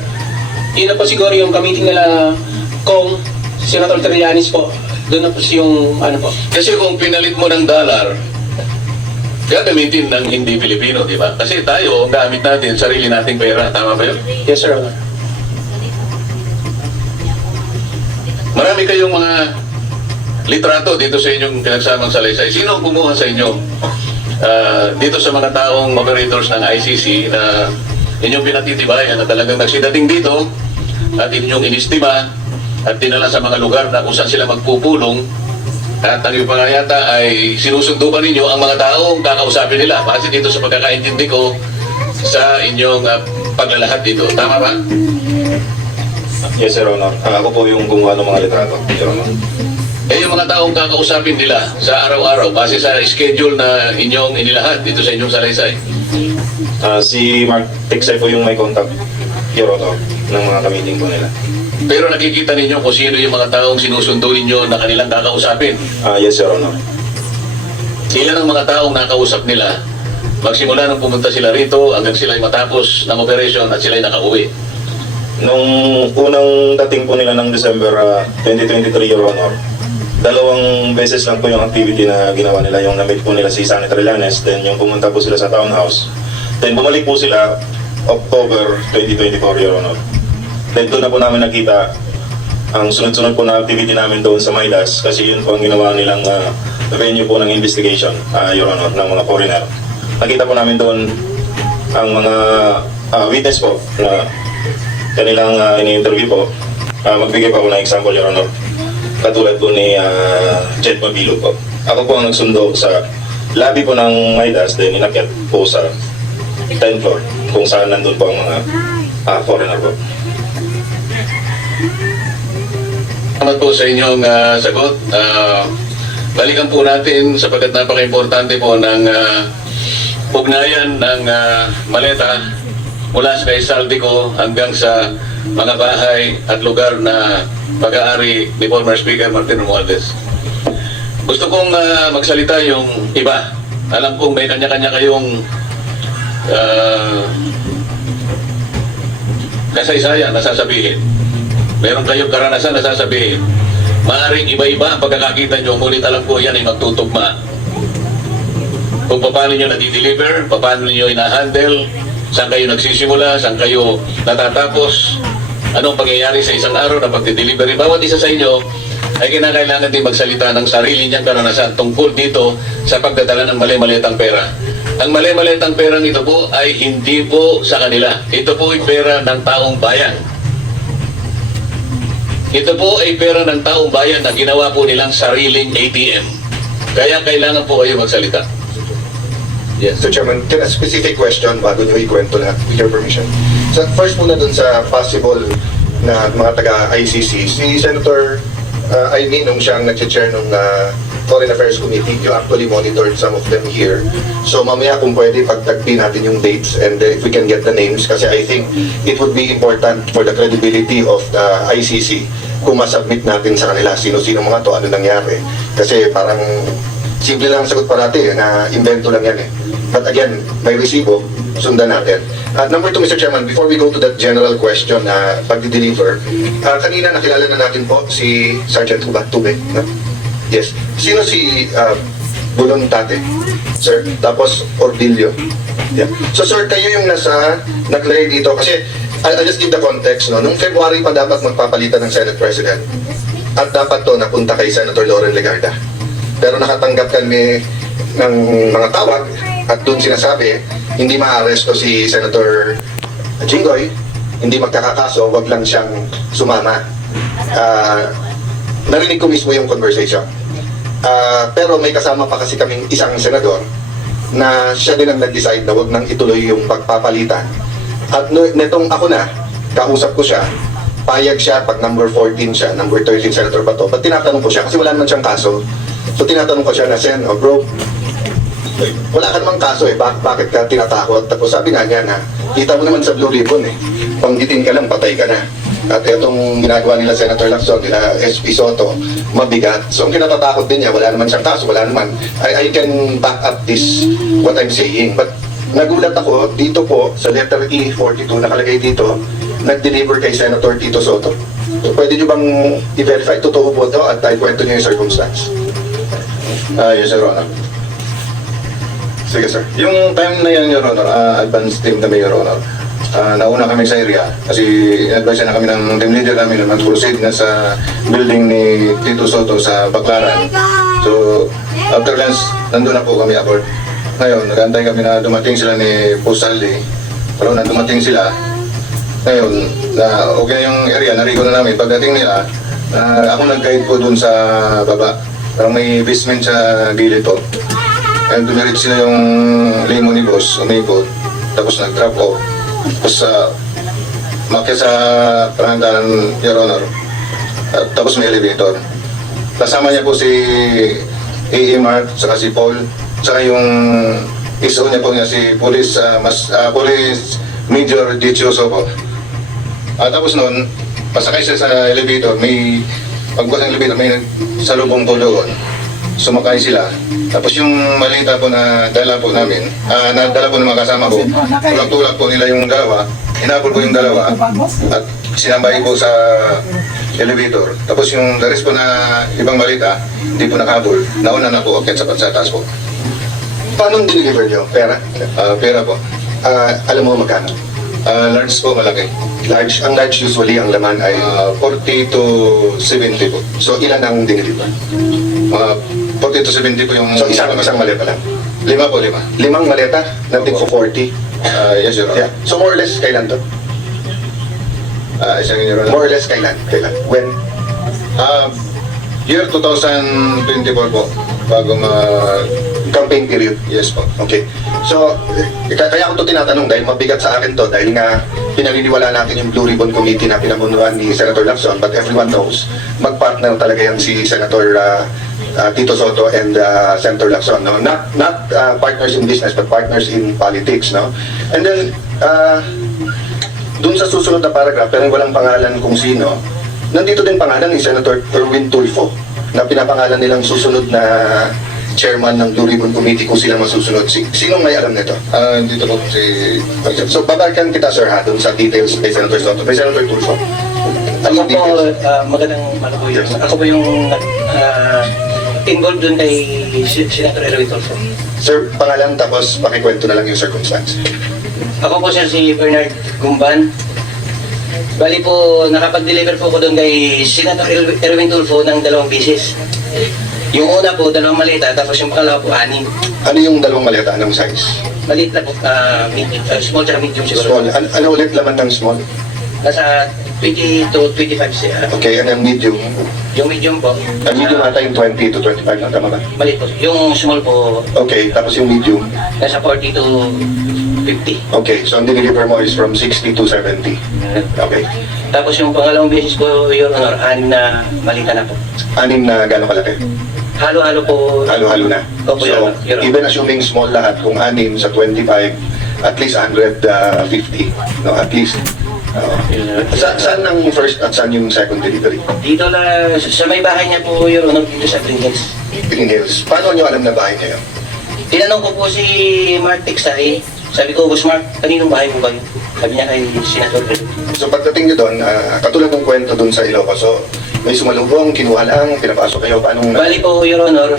Yun na po siguro yung kamiting nila kung Senator Trillanes po. Doon na po yung ano po. Kasi kung pinalit mo ng dollar, gagamitin ng hindi Pilipino, di ba? Kasi tayo, ang gamit natin, sarili nating pera. Tama ba yun? Yes, sir. Honor. Marami kayong mga litrato dito sa inyong pinagsamang salaysay. Sino ang kumuha sa inyo dito sa mga taong operators ng ICC na inyong pinatitibayan na talagang nagsidating dito at inyong inistima at dinala sa mga lugar na kung saan sila magpupulong at ang iba nga yata ay sinusundo pa ninyo ang mga taong kakausapin nila kasi dito sa pagkakaintindi ko sa inyong paglalahad dito. Tama ba? Yes, Your Honor. Ako po yung gumawa ng mga litrato, Your Honor. Eh yung mga taong kakausapin nila sa araw-araw base sa schedule na inyong inilahad dito sa inyong salaysay. Si Mark Texay po yung may contact, Your Honor, ng mga ka-meeting po nila. Pero nakikita ninyo kung sino yung mga taong sinusundo ninyo na kanilang kakausapin. Yes, Your Honor. Ilan ang mga taong nakausap nila magsimula nung pumunta sila rito hanggang sila ay matapos ng operation at sila ay nakauwi. Nung unang dating po nila ng December 2023, Your Honor, 2 beses lang po yung activity na ginawa nila. Yung na-meet po nila si Senator Trillanes, then yung pumunta po sila sa townhouse. Then bumalik po sila October 2024, Your Honor. Then doon na po namin nakita ang sunod-sunod po na activity namin doon sa Maidas kasi yun po ang ginawa nilang venue po ng investigation, Your Honor, ng mga foreigner. Nakita po namin doon ang mga witness po na kanilang ini-interview po. Magbigay pa po ng example, Your Honor. Katulad po ni Jed Mabilog po. Ako po ang nagsundo sa lobby po ng Maidas, then inakyat po sa 10th floor kung saan nandun po ang mga foreigner po. Salamat po sa inyong sagot. Balikan po natin sapagkat napaka-importante po ng ugnayan ng maleta mula sa kay Saldico hanggang sa mga bahay at lugar na pag-aari ni former Speaker Martin Romualdez. Gusto kong magsalita yung iba. Alam kong may kanya-kanya kayong kasaysayan na sasabihin. Meron kayong karanasan na sasabihin. Maaaring iba-iba ang pagkakakita nyo, ngunit alam ko yan ay magtutugma. Kung paano nyo nadi-deliver, paano nyo ina-handle, saan kayo nagsisimula, saan kayo natatapos, anong pangyayari sa isang araw na pagdi-delivery. Bawat isa sa inyo ay kinakailangan din magsalita ng sarili niyang karanasan tungkol dito sa pagdadala ng mali-malitang pera. Ang mali-malitang perang ito po ay hindi po sa kanila. Ito po ay pera ng taong bayan. Ito po ay pera ng taong bayan na ginawa po nilang sariling ATM. Kaya kailangan po kayo magsalita. Yes. So Chairman, can a specific question bago nyo ikwento lahat with your permission? So first muna dun sa possible na mga taga-ICC, si Senator Aimee nung siyang nag-chair nung Foreign Affairs Committee, you actually monitored some of them here. So mamaya kung pwede pagtagpi natin yung dates and if we can get the names kasi I think it would be important for the credibility of the ICC kung masubmit natin sa kanila sino-sino mga to, ano nangyari. Kasi parang simple lang ang sagot parati na invento lang yan eh. But again, may resibo, sundan natin. Number 2, Mr. Chairman, before we go to that general question na pag-deliver, kanina nakilala na natin po si Sergeant Tube. No? Yes. Sino si Bulon Tate? Sir, tapos Ordilio. Yeah. So sir, kayo yung naglagay dito kasi I'll just give the context. No? Nung February pa dapat magpapalitan ng Senate President at dapat to napunta kay Senator Loren Legarda. Pero nakatanggap kami ng mga tawag at doon sinasabi hindi maaresto si Senator Jinggoy, hindi magkakakaso, wag lang siyang sumama. Narinig ko mismo yung conversation. Pero may kasama pa kasi kaming isang senador na siya din ang nag-decide na wag nang ituloy yung pagpapalitan. At netong ako na, kausap ko siya, payag siya pag number 14 siya, number 13 Senator Bato. But tinatanong ko siya kasi wala naman siyang kaso. So tinatanong ko siya na, Sen, bro, wala ka namang kaso eh, bakit ka tinatakot? Tapos sabi nga niya na, kita mo naman sa Blue Ribbon eh, panggitin ka lang, patay ka na. At itong ginagawa nila Senator Lacson, nila SP Soto, mabigat. So ang kinatatakot din niya, wala naman siyang kaso, wala naman. I can back up this, what I'm saying. But nagulat ako, dito po, sa letter E42, nakalagay dito, nag-deliver kay Senator Tito Soto. So pwede niyo bang i-verify, totoo po ito at kwento niyo yung circumstance? Yes, Your Honor. Sige, sir. Yung time na yan, Your Honor, advance team kami, Your Honor. Nauna kami sa area kasi advise na kami ng team leader namin na mag-proceed na sa building ni Tito Soto sa Baclaran. So, after lunch, nandun na po kami aboard. Ngayon, nag-antay kami na dumating sila ni Posaldi. Pero na dumating sila, ngayon, na okay na yung area, narigo na namin. Pagdating nila, ako nag-guide po dun sa baba. Parang may basement sa gilid po. Kaya dumirit sila yung limo ni boss, umikot. Tapos nag-drop off. Tapos makyat sa parandahan, Your Honor. Tapos may elevator. Kasama niya po si A.E. Mark, saka si Paul, saka yung iso niya po niya si Police Major Dichioso po. Tapos noon, pasakay siya sa elevator, may pagbukas ng elevator, may salubong po doon. Sumakay sila. Tapos yung malita po na dala po namin, nadala po ng mga kasama ko, tulak-tulak po nila yung dalawa, hinapol po yung dalawa, at sinambay po sa elevator. Tapos yung the rest po na ibang malita, hindi po nakabol, nauna na po akit sa taas po. Paano deliver niyo? Pera? Pera po. Alam mo magkano? Large po, malaki. Large, ang large usually ang laman ay 40 to 70 po. so ilan ang diniliver? 40 to 70 po yung... So isang maleta lang. 5 po, 5. 5 maleta na tig 40. Yes, Your Honor. Yeah. So more or less kailan to? Isang Your Honor. More or less kailan? Kailan? When? Year 2024 po, bago Campaign period. Yes po. Okay. So, kaya ako ito tinatanong dahil mabigat sa akin to dahil nga pinaniniwala natin yung Blue Ribbon Committee na pinamunuan ni Senator Lacson, but everyone knows magpartner talaga yan si Senator Tito Soto and Senator Lacson, no? Not partners in business but partners in politics, no? And then dun sa susunod na paragraph, pero walang pangalan kung sino, nandito din pangalan ni Senator Erwin Tulfo na pinapangalan nilang susunod na chairman ng Blue Ribbon Committee kung sila masusunod. Sinong may alam nito? Dito po si... So, babalikan kita, sir, ha, dun sa details kay Senator Soto. Kay Senator Tulfo. Ako po, magandang po yun. Ako po yung involved dun kay Senator Erwin Tulfo. Sir, pangalan tapos pakikwento na lang yung circumstance. Ako po, sir, si Bernard Gumban. Bali po, nakapag-deliver po ko dun kay Senator Erwin Tulfo ng 2 beses. Yung una po, 2 malita, tapos yung pangalawa po, 6. Ano yung 2 maleta? Anong size? Maliit na po, small tsaka medium siguro. Small. Ano ulit laman ng small? Nasa 20 to 25 siya. Okay, and yung medium? Yung medium po. Ang medium ata yung 20 to 25 na, tama ba? Maliit po. Yung small po, Okay, tapos yung medium? nasa 40 to 50. Okay, so ang diniliver mo is from 60 to 70. Okay. Tapos yung pangalawang beses po, Your Honor, 6 na malita na po. 6 na gano'ng kalaki? Halo-halo po. Halo-halo na. Opo, So, Your Honor. even assuming small lahat, kung 6 sa 25, at least 150, no, at least. Saan ang first at saan yung second delivery? Dito na, sa may bahay niya po, Your Honor, dito sa Green Hills. Green Hills. Paano nyo alam na bahay niya yun? Tinanong ko po si Mark Texay, sabi ko, Boss Mark, kaninong bahay mo ba yun? Sabi niya kay Senator Erwin. So pagdating nyo doon, katulad ng kwento doon sa Ilocos, so may sumalubong, kinuha lang, pinapasok kayo, paano? Bali po, Your Honor,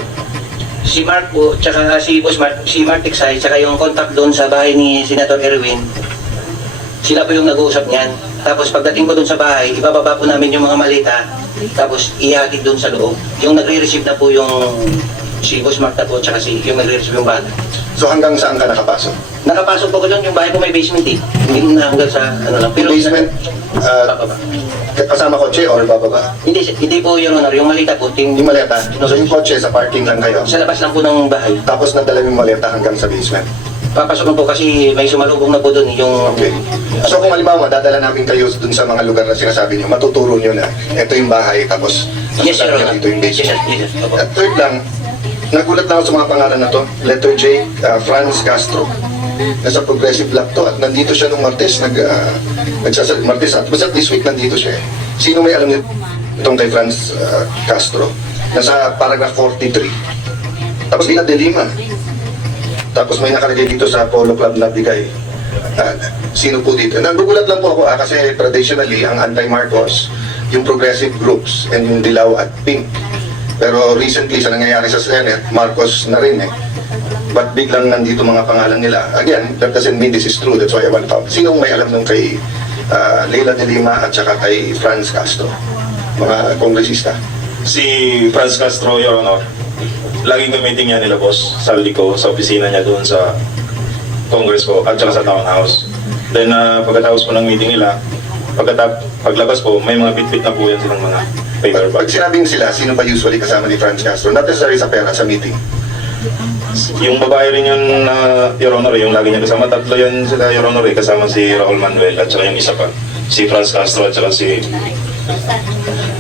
si Mark po, tsaka si Boss Mark, si Mark Texay, tsaka yung contact doon sa bahay ni Senator Erwin, sila po yung nag-uusap niyan. Tapos pagdating ko doon sa bahay, ibababa po namin yung mga malita, tapos ihatid doon sa loob. Yung nagre-receive na po yung si Boss Mark na po, tsaka yung nagre-receive yung bata. So hanggang saan ka nakapasok? Nakapasok po ko doon, yung bahay po may basement eh. Hindi na hanggang sa ano lang. Pero Basement? bababa. Kasama kotse or bababa? Hindi po, Your Honor, yung malita po, Yung maleta? So yung kotse sa parking lang kayo? sa labas lang po ng bahay. Tapos nadala yung maleta hanggang sa basement? Papasok na po kasi may sumalubong na po doon yung... Okay. So kung halimbawa, dadala namin kayo dun sa mga lugar na sinasabi nyo, matuturo nyo na ito yung bahay, tapos Yes, Your sasabihin Honor. dito yung basement. Yes, opo. At third lang, nagulat na ako sa mga pangalan na to. Letter J, Franz Castro. nasa Progressive Block to at nandito siya nung Martes, Martes at basta this week nandito siya eh. Sino may alam nito itong kay Franz Castro? Nasa paragraph 43. Tapos Lina de Lima. Tapos may nakalagay dito sa Polo Club na bigay. Sino po dito? Nagugulat lang po ako kasi traditionally ang anti-Marcos, yung progressive groups and yung Dilaw at Pink. Pero recently sa nangyayari sa Senate, Marcos na rin eh. But biglang nandito mga pangalan nila. Again, that doesn't mean this is true. That's why I want to. Sino may alam nung kay Leila de Lima at saka kay Franz Castro? Mga kongresista. Si Franz Castro, Your Honor, laging meeting niya nila, boss, sa ko, sa opisina niya doon sa Congress po at saka sa Town House. Then pagkatapos po ng meeting nila, paglabas po, may mga bit-bit na po yan silang mga paper Pag bags. sinabing sila, sino pa usually kasama ni Franz Castro? Not necessarily sa pera, sa meeting. Yung babae rin yun, Your Honor, yung lagi niya kasama, tatlo yan sila, Your Honor, kasama si Raul Manuel at saka yung isa pa, si Franz Castro at saka si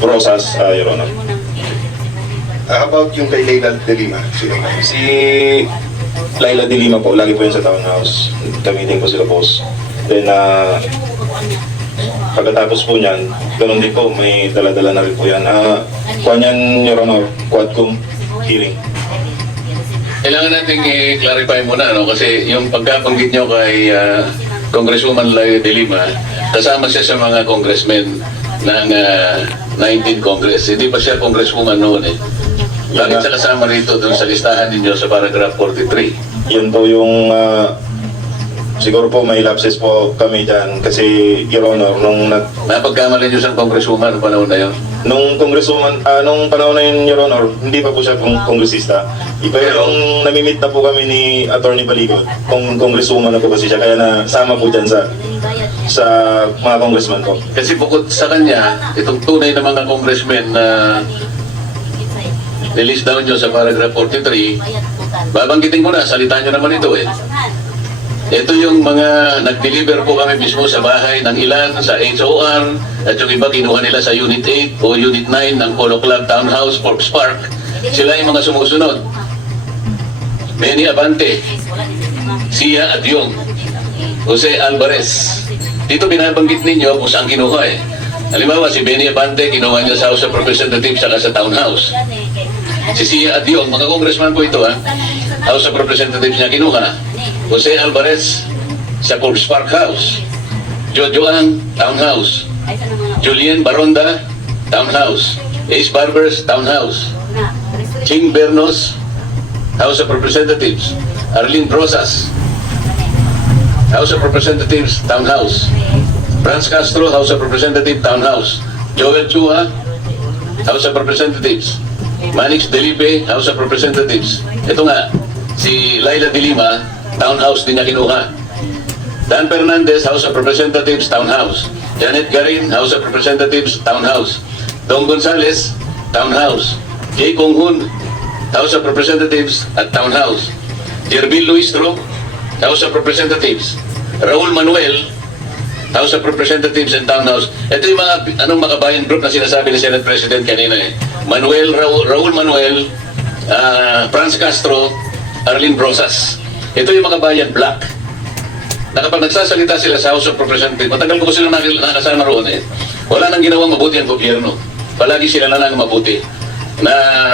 Rosas, Your Honor. How about yung kay Leila de Lima? Sino? Si Laila de Lima po, lagi po yun sa Town House. Kamiting po sila, boss. Then, pagkatapos po niyan, ganun din po, may dala-dala na rin po yan. Kuha niyan, Your Honor, Quadcom hearing. Kailangan nating i-clarify muna, no? Kasi yung pagkabanggit nyo kay Congresswoman Laila de Lima, kasama siya sa mga congressmen ng 19 Congress. Hindi pa siya congresswoman noon eh. Bakit siya kasama rito dun sa listahan ninyo sa paragraph 43? Yun po yung, siguro po may lapses po kami dyan. Kasi, Your Honor, nung napagkamali nyo siyang congresswoman noong panahon na yun? Nung congresswoman, nung panahon na yun, Your Honor, hindi pa po siya kongresista. Pero nung namimit na po kami ni Attorney Baligot, kung congresswoman na po kasi siya, kaya nasama po dyan sa mga congressman ko. Kasi bukod sa kanya, itong tunay na mga congressmen na nilist down nyo sa paragraph 43, babanggitin ko na, salita nyo naman ito eh. Ito yung mga nag-deliver po kami mismo sa bahay ng ilan sa HOR at yung iba kinuha nila sa Unit 8 o Unit 9 ng Polo Club Townhouse, Forbes Park. Sila yung mga sumusunod. Benny Abante, Sia Adyong, Jose Alvarez. Dito binabanggit ninyo kung saan kinuha eh. Halimbawa, si Benny Abante kinuha niya sa House of Representatives saka sa Townhouse. Si Sia Adyong, mga congressman po ito ha, House of Representatives niya kinuha. Jose Alvarez sa Forbes Park House. Jojo Ang, Townhouse. Julian Baronda, Townhouse. Ace Barbers, Townhouse. Ching Bernos, House of Representatives. Arlene Rosas, House of Representatives, Townhouse. Franz Castro, House of Representatives, Townhouse. Joel Chua, House of Representatives. Manix Delipe, House of Representatives. Ito nga, si Laila de Lima, Townhouse din niya kinuha. Dan Fernandez, House of Representatives, Townhouse. Janet Garin, House of Representatives, Townhouse. Don Gonzales, Townhouse. Jay Kong Hun, House of Representatives at Townhouse. Jervil Luistro, House of Representatives. Raul Manuel, House of Representatives and Townhouse. Ito yung mga makabayan group na sinasabi ni Senate President kanina eh. Raul Manuel, Franz Castro, Arlene Rosas. Ito yung mga bayan black. Na kapag nagsasalita sila sa House of Representatives, matagal ko sila nakasama roon eh. Wala nang ginawang mabuti ang gobyerno. Palagi sila na lang mabuti. Na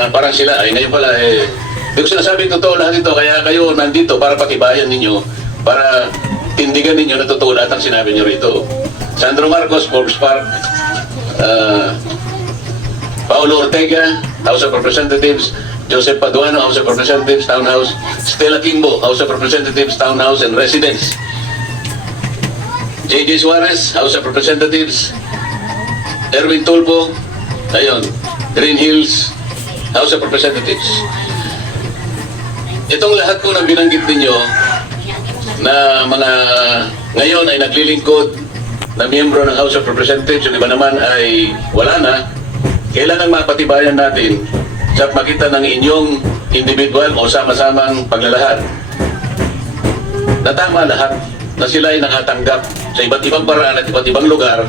parang sila, ay ngayon pala eh. Hindi ko sinasabi totoo lahat ito, kaya kayo nandito para patibayan ninyo, para tindigan ninyo na totoo lahat ang sinabi nyo rito. Sandro Marcos, Forbes Park, Paulo Ortega, House of Representatives, Joseph Paduano, House of Representatives, Townhouse, Stella Kimbo, House of Representatives, Townhouse and Residence, J.J. Suarez, House of Representatives, Erwin Tulpo, ayun, Green Hills, House of Representatives. Itong lahat ko na binanggit ninyo na mga ngayon ay naglilingkod na miyembro ng House of Representatives, yung iba naman ay wala na, kailangan mapatibayan natin sa makita ng inyong individual o sama-samang paglalahad na tama lahat, na sila ay nakatanggap sa iba't ibang paraan at iba't ibang lugar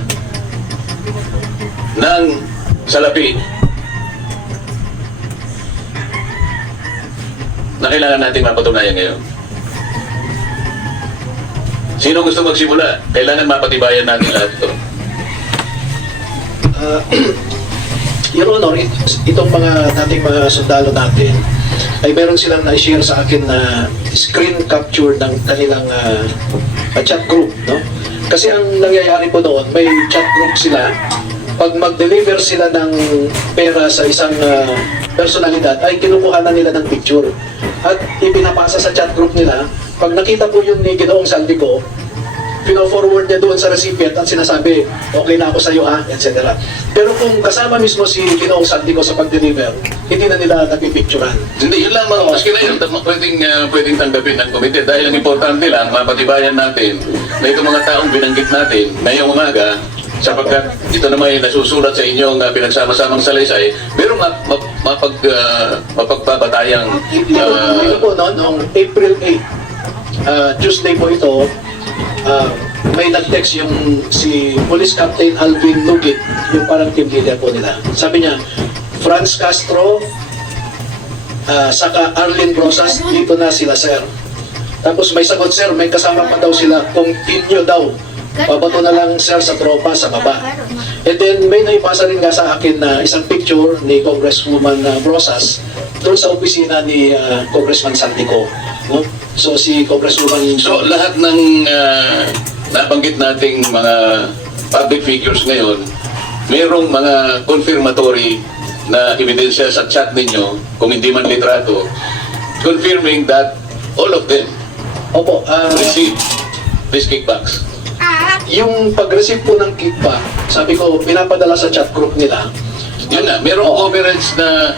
ng salapi na kailangan natin mapatunayan ngayon. Sino gusto magsimula? Kailangan mapatibayan natin lahat ito. Your Honor, itong mga dating mga sundalo natin ay meron silang na-share sa akin na screen capture ng kanilang chat group, no? Kasi ang nangyayari po doon, may chat group sila. Pag mag-deliver sila ng pera sa isang personalidad, ay kinukuha na nila ng picture. At ipinapasa sa chat group nila. Pag nakita po yun ni Ginoong Saldico, pino-forward niya doon sa recipient at sinasabi, okay na ako sa iyo ha, etc. Pero kung kasama mismo si Ginoong Saldico sa pag-deliver, hindi na nila napipicturan. Hindi, yun lamang. Maski na yun, pwedeng tanggapin ng komite. Dahil ang importante lang, mapatibayan natin na itong mga taong binanggit natin ngayong umaga, sapagkat ito naman ay nasusulat sa inyong pinagsama-samang salaysay, pero mapagbabatayang Ito po, no, noong April 8, Tuesday po ito, may nag-text yung si Police Captain Alvin Nugit, yung parang team leader po nila. Sabi niya, Franz Castro, saka Arlene Rosas, dito na sila, sir. Tapos may sagot, sir, may kasama pa daw sila, continue daw. Pabato na lang, sir, sa tropa sa baba. And then may naipasa rin nga sa akin na isang picture ni Congresswoman Rosas doon sa opisina ni Congressman Saldico, no? So si Congresswoman... So lahat ng nabanggit nating mga public figures ngayon, mayroong mga confirmatory na ebidensya sa chat ninyo, kung hindi man litrato, confirming that all of them receive these kickbacks. Yung pag-receive po ng kickback, sabi ko, pinapadala sa chat group nila. Yun na, merong coverage na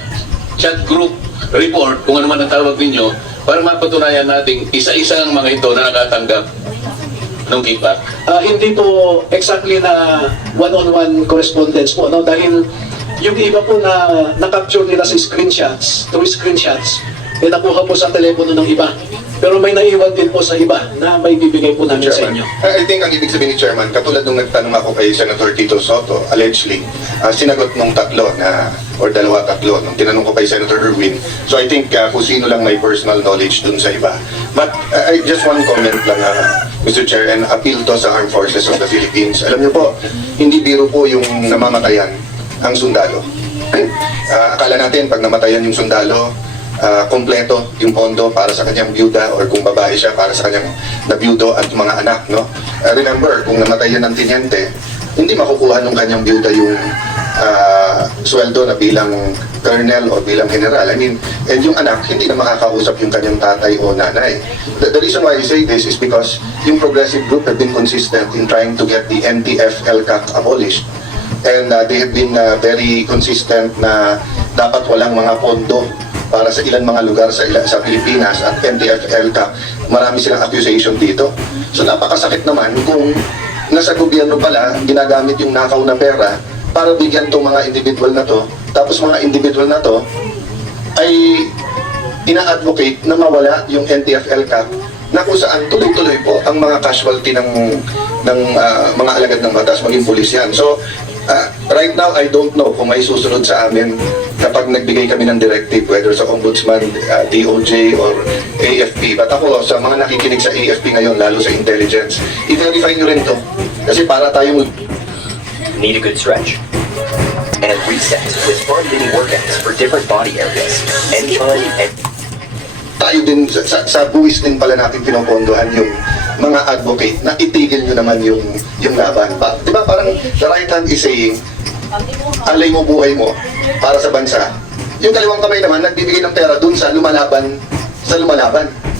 chat group report, kung ano man ang tawag ninyo, para mapatunayan natin isa-isa ang mga ito na nakatanggap ng kickback. Hindi po exactly na one-on-one correspondence po, no? Dahil yung iba po na na-capture nila sa screenshots, through screenshots, nakuha po sa telepono ng iba. Pero may naiwan din po sa iba na may bibigay po namin sa inyo. I think ang ibig sabihin ni Chairman, katulad nung nagtanong ako kay Senator Tito Soto, allegedly, sinagot nung tatlo or dalawa-tatlo, nung tinanong ko kay Senator Erwin. So I think kung sino lang may personal knowledge dun sa iba. But I just one comment lang, Mr. Chair, and appeal to sa Armed Forces of the Philippines. Alam niyo po, hindi biro po yung namamatayan ang sundalo. Akala natin pag namatayan yung sundalo, kompleto yung pondo para sa kanyang byuda or kung babae siya para sa kanyang nabyudo at mga anak, no? Remember, kung namatay yan ng tinyente, hindi makukuha ng kanyang byuda yung sweldo na bilang colonel o bilang general. I mean, and yung anak, hindi na makakausap yung kanyang tatay o nanay. The reason why I say this is because yung progressive group have been consistent in trying to get the NTF-LCAC abolished. And they have been very consistent na dapat walang mga pondo para sa ilang mga lugar sa Pilipinas at NTF-LCAC, marami silang accusation dito. So napakasakit naman kung nasa gobyerno pala, ginagamit yung nakaw na pera para bigyan tong mga individual na to, tapos mga individual na to ay ina-advocate na mawala yung NTF-LCAC na kung saan tuloy-tuloy po ang mga casualty ng mga alagad ng batas, maging pulis yan. So, right now, I don't know kung may susunod sa amin kapag nagbigay kami ng directive, whether sa Ombudsman, DOJ, or AFP. But ako, sa mga nakikinig sa AFP ngayon, lalo sa intelligence, i-verify nyo rin to. Kasi para tayong... Need a good stretch. And reset with fun mini workouts for different body areas. Anytime and... Tayo din, sa buwis din pala natin pinopondohan yung mga advocate na itigil nyo naman yung laban. Diba parang the right hand is saying, alay mo buhay mo para sa bansa. Yung kaliwang kamay naman, nagbibigay ng pera dun sa lumalaban.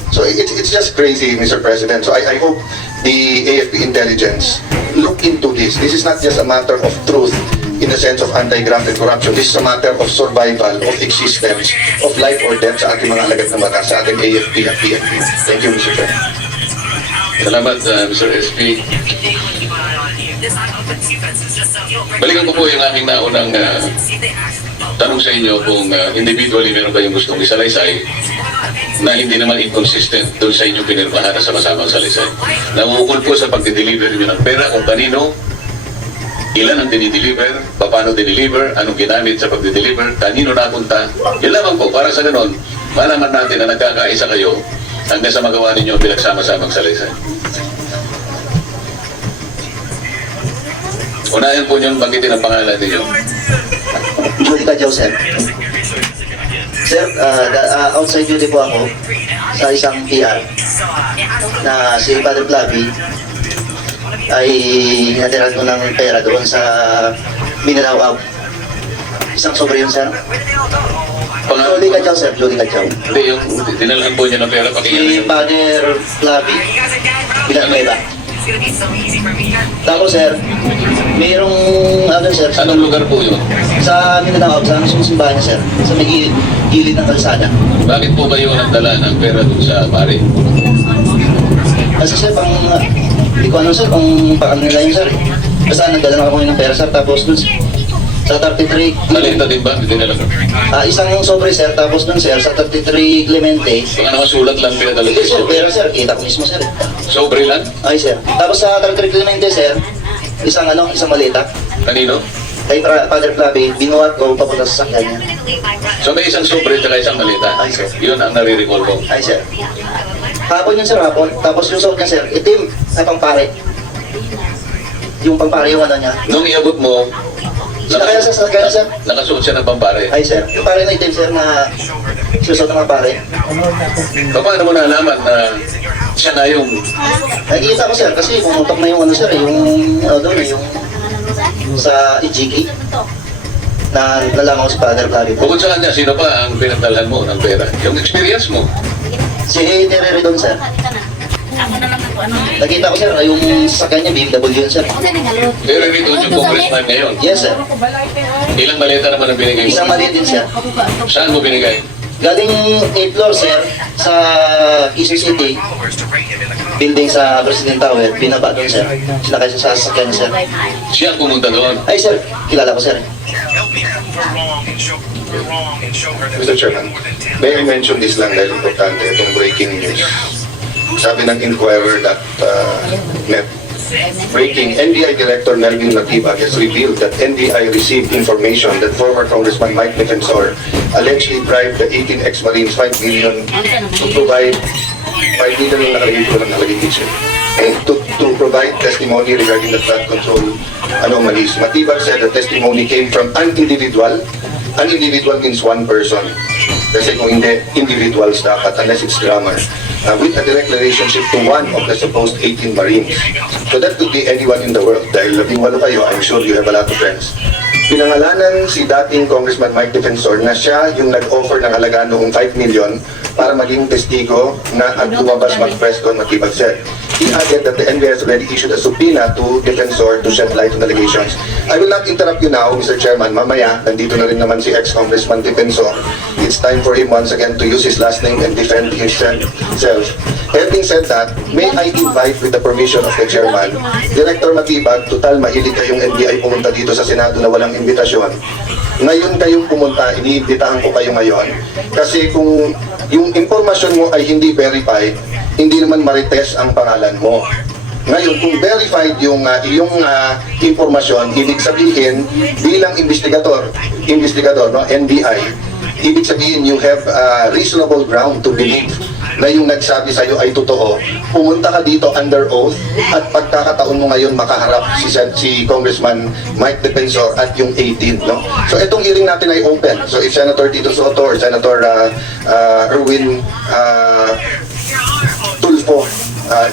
So it's just crazy, Mr. President. So I hope the AFP intelligence look into this. This is not just a matter of truth in the sense of anti-graft and corruption. This is a matter of survival, of existence, of life or death sa ating mga alagad na batas, sa ating AFP at PFP. Thank you, Mr. Chair. Salamat, Mr. SP. Balikan ko po yung aking naunang tanong sa inyo kung individually meron kayong gustong isalaysay na hindi naman inconsistent doon sa inyong pinirmahan na sama-samang salaysay. Namukul po sa pagdideliver nyo ng pera kung kanino, ilan ang dinideliver, paano dinideliver, anong ginamit sa pagdideliver, kanino napunta. Yun lamang po, para sa ganon, malaman natin na nagkakaisa kayo hanggang sa magawa ninyo ang pinagsama-samang salaysay. Unahin po niyong banggitin ang pangalan ninyo. Judica Joseph. Sir, outside duty po ako sa isang PR na si Father Flavi ay hinatiran ko ng pera doon sa Mindanao. Isang sobre yun, sir. Judica Joseph, Judica Joseph. Hindi, yung dinalhan po niyo ng pera. Si Father Flavi, Villanueva. Tapos sir, mayroong sir, Anong lugar po yun? sa Mindanao, sa mismong simbahan niya, sir, sa may gilid ng kalsada. Bakit po ba yung nagdala ng pera doon sa pare? Kasi sir, hindi ko ano sir, kung paano nila yun sir. Basta nagdala na ako ng pera sir, tapos dun sa 33, Malita din ba? Hindi nila. isang sobre sir, tapos dun sir, sa 33 Clemente. Baka naman sulat lang pinadala Hindi sir, ko. pera sir, kita ko mismo sir. Sobre lang? Ay sir, tapos sa 33 Clemente sir, isang malita. Kanino? Kay Father Flavi, binuhat ko papunta sa sakyan niya. So may isang sobre at isang malita. Ay, sir. Yun ang nare-recall ko. Ay sir. Hapon yun sir, hapon. Tapos yung suot niya sir, itim na pangpare. Yung pangpare yung ano niya. Nung iabot mo, Kaya sa sakyan sir. nakasuot siya ng pampare. Ay sir, yung pare na itim sir na susuot ng pare. Paano mo nalaman na siya na yung... Nakikita ko sir, kasi pumutok na yung sir, yung doon yung sa Ijiki na nalaman ko si Father Flavi. Bukod sa kanya, sino pa ang pinagdalhan mo ng pera? Yung experience mo. Si Terry doon sir. Nakita ko sir, yung sakyan niya, BMW yun sir. Pero rito yung congressman ngayon. Yes sir. Ilang maleta naman ang binigay mo? Isang maliit din sir. Saan mo binigay? Galing 8th floor sir sa Quezon City building sa President Tower, binaba doon sir. Sinakay sa sasakyan sir. Siya ang pumunta doon. Ay sir, kilala ko sir. Mr. Chairman, may I mention this lang dahil importante itong breaking news. Sabi ng Inquirer.net, breaking, NBI Director Melvin Matibag has revealed that NBI received information that former Congressman Mike Defensor allegedly bribed the 18 ex-Marines 5 million to provide 5 million to provide testimony regarding the flood control anomalies. Matibag said the testimony came from an individual. An individual means one person. Kasi kung hindi, individuals dapat unless it's grammar. With a direct relationship to one of the supposed 18 Marines. So that could be anyone in the world. Dahil 18 kayo, I'm sure you have a lot of friends. Pinangalanan si dating Congressman Mike Defensor na siya yung nag-offer ng halaga noong 5 million para maging testigo na ang lumabas mag-press con Matibag said. He added that the NBI has already issued a subpoena to Defensor to shed light on allegations. I will not interrupt you now, Mr. Chairman. Mamaya, nandito na rin naman si ex-Congressman Defensor. It's time for him once again to use his last name and defend himself. Having said that, may I invite with the permission of the Chairman, Director Matibag, total mahilig kayong NBI pumunta dito sa Senado na walang imbitasyon. Ngayon kayong pumunta, iniimbitahan ko kayo ngayon. Kasi kung yung impormasyon mo ay hindi verified, hindi naman marites ang pangalan mo. Ngayon, kung verified yung iyong impormasyon, ibig sabihin, bilang investigador, no, NBI, ibig sabihin you have reasonable ground to believe na yung nagsabi sa'yo ay totoo. Pumunta ka dito under oath at pagkakataon mo ngayon makaharap si Congressman Mike Defensor at yung 18. No? So itong hearing natin ay open. So if Senator Tito Soto or Senator Erwin Tulfo,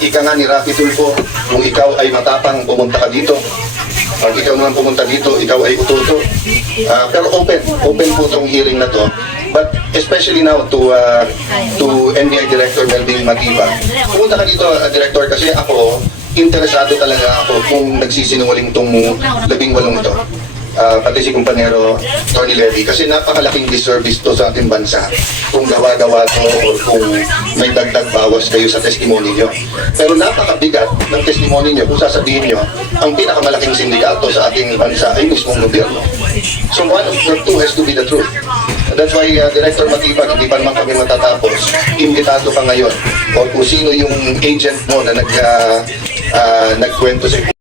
ika nga ni Rafi Tulfo, kung ikaw ay matapang pumunta ka dito, pag ikaw naman pumunta dito, ikaw ay ututo. Pero open po itong hearing na to. But especially now to NBI Director Melvin Matibag. Pumunta ka dito, Director, kasi ako, interesado talaga ako kung nagsisinungaling itong 18 ito. Pati si kumpanyero Tony Levy, kasi napakalaking disservice to sa ating bansa kung gawa-gawa to o kung may dagdag bawas kayo sa testimony nyo. Pero napakabigat ng testimony nyo kung sasabihin nyo ang pinakamalaking sindikato sa ating bansa ay mismong gobyerno. So one of the two has to be the truth. That's why Director Matibag, hindi pa naman kami matatapos. Imbitado ka ngayon o kung sino yung agent mo na nagkwento sa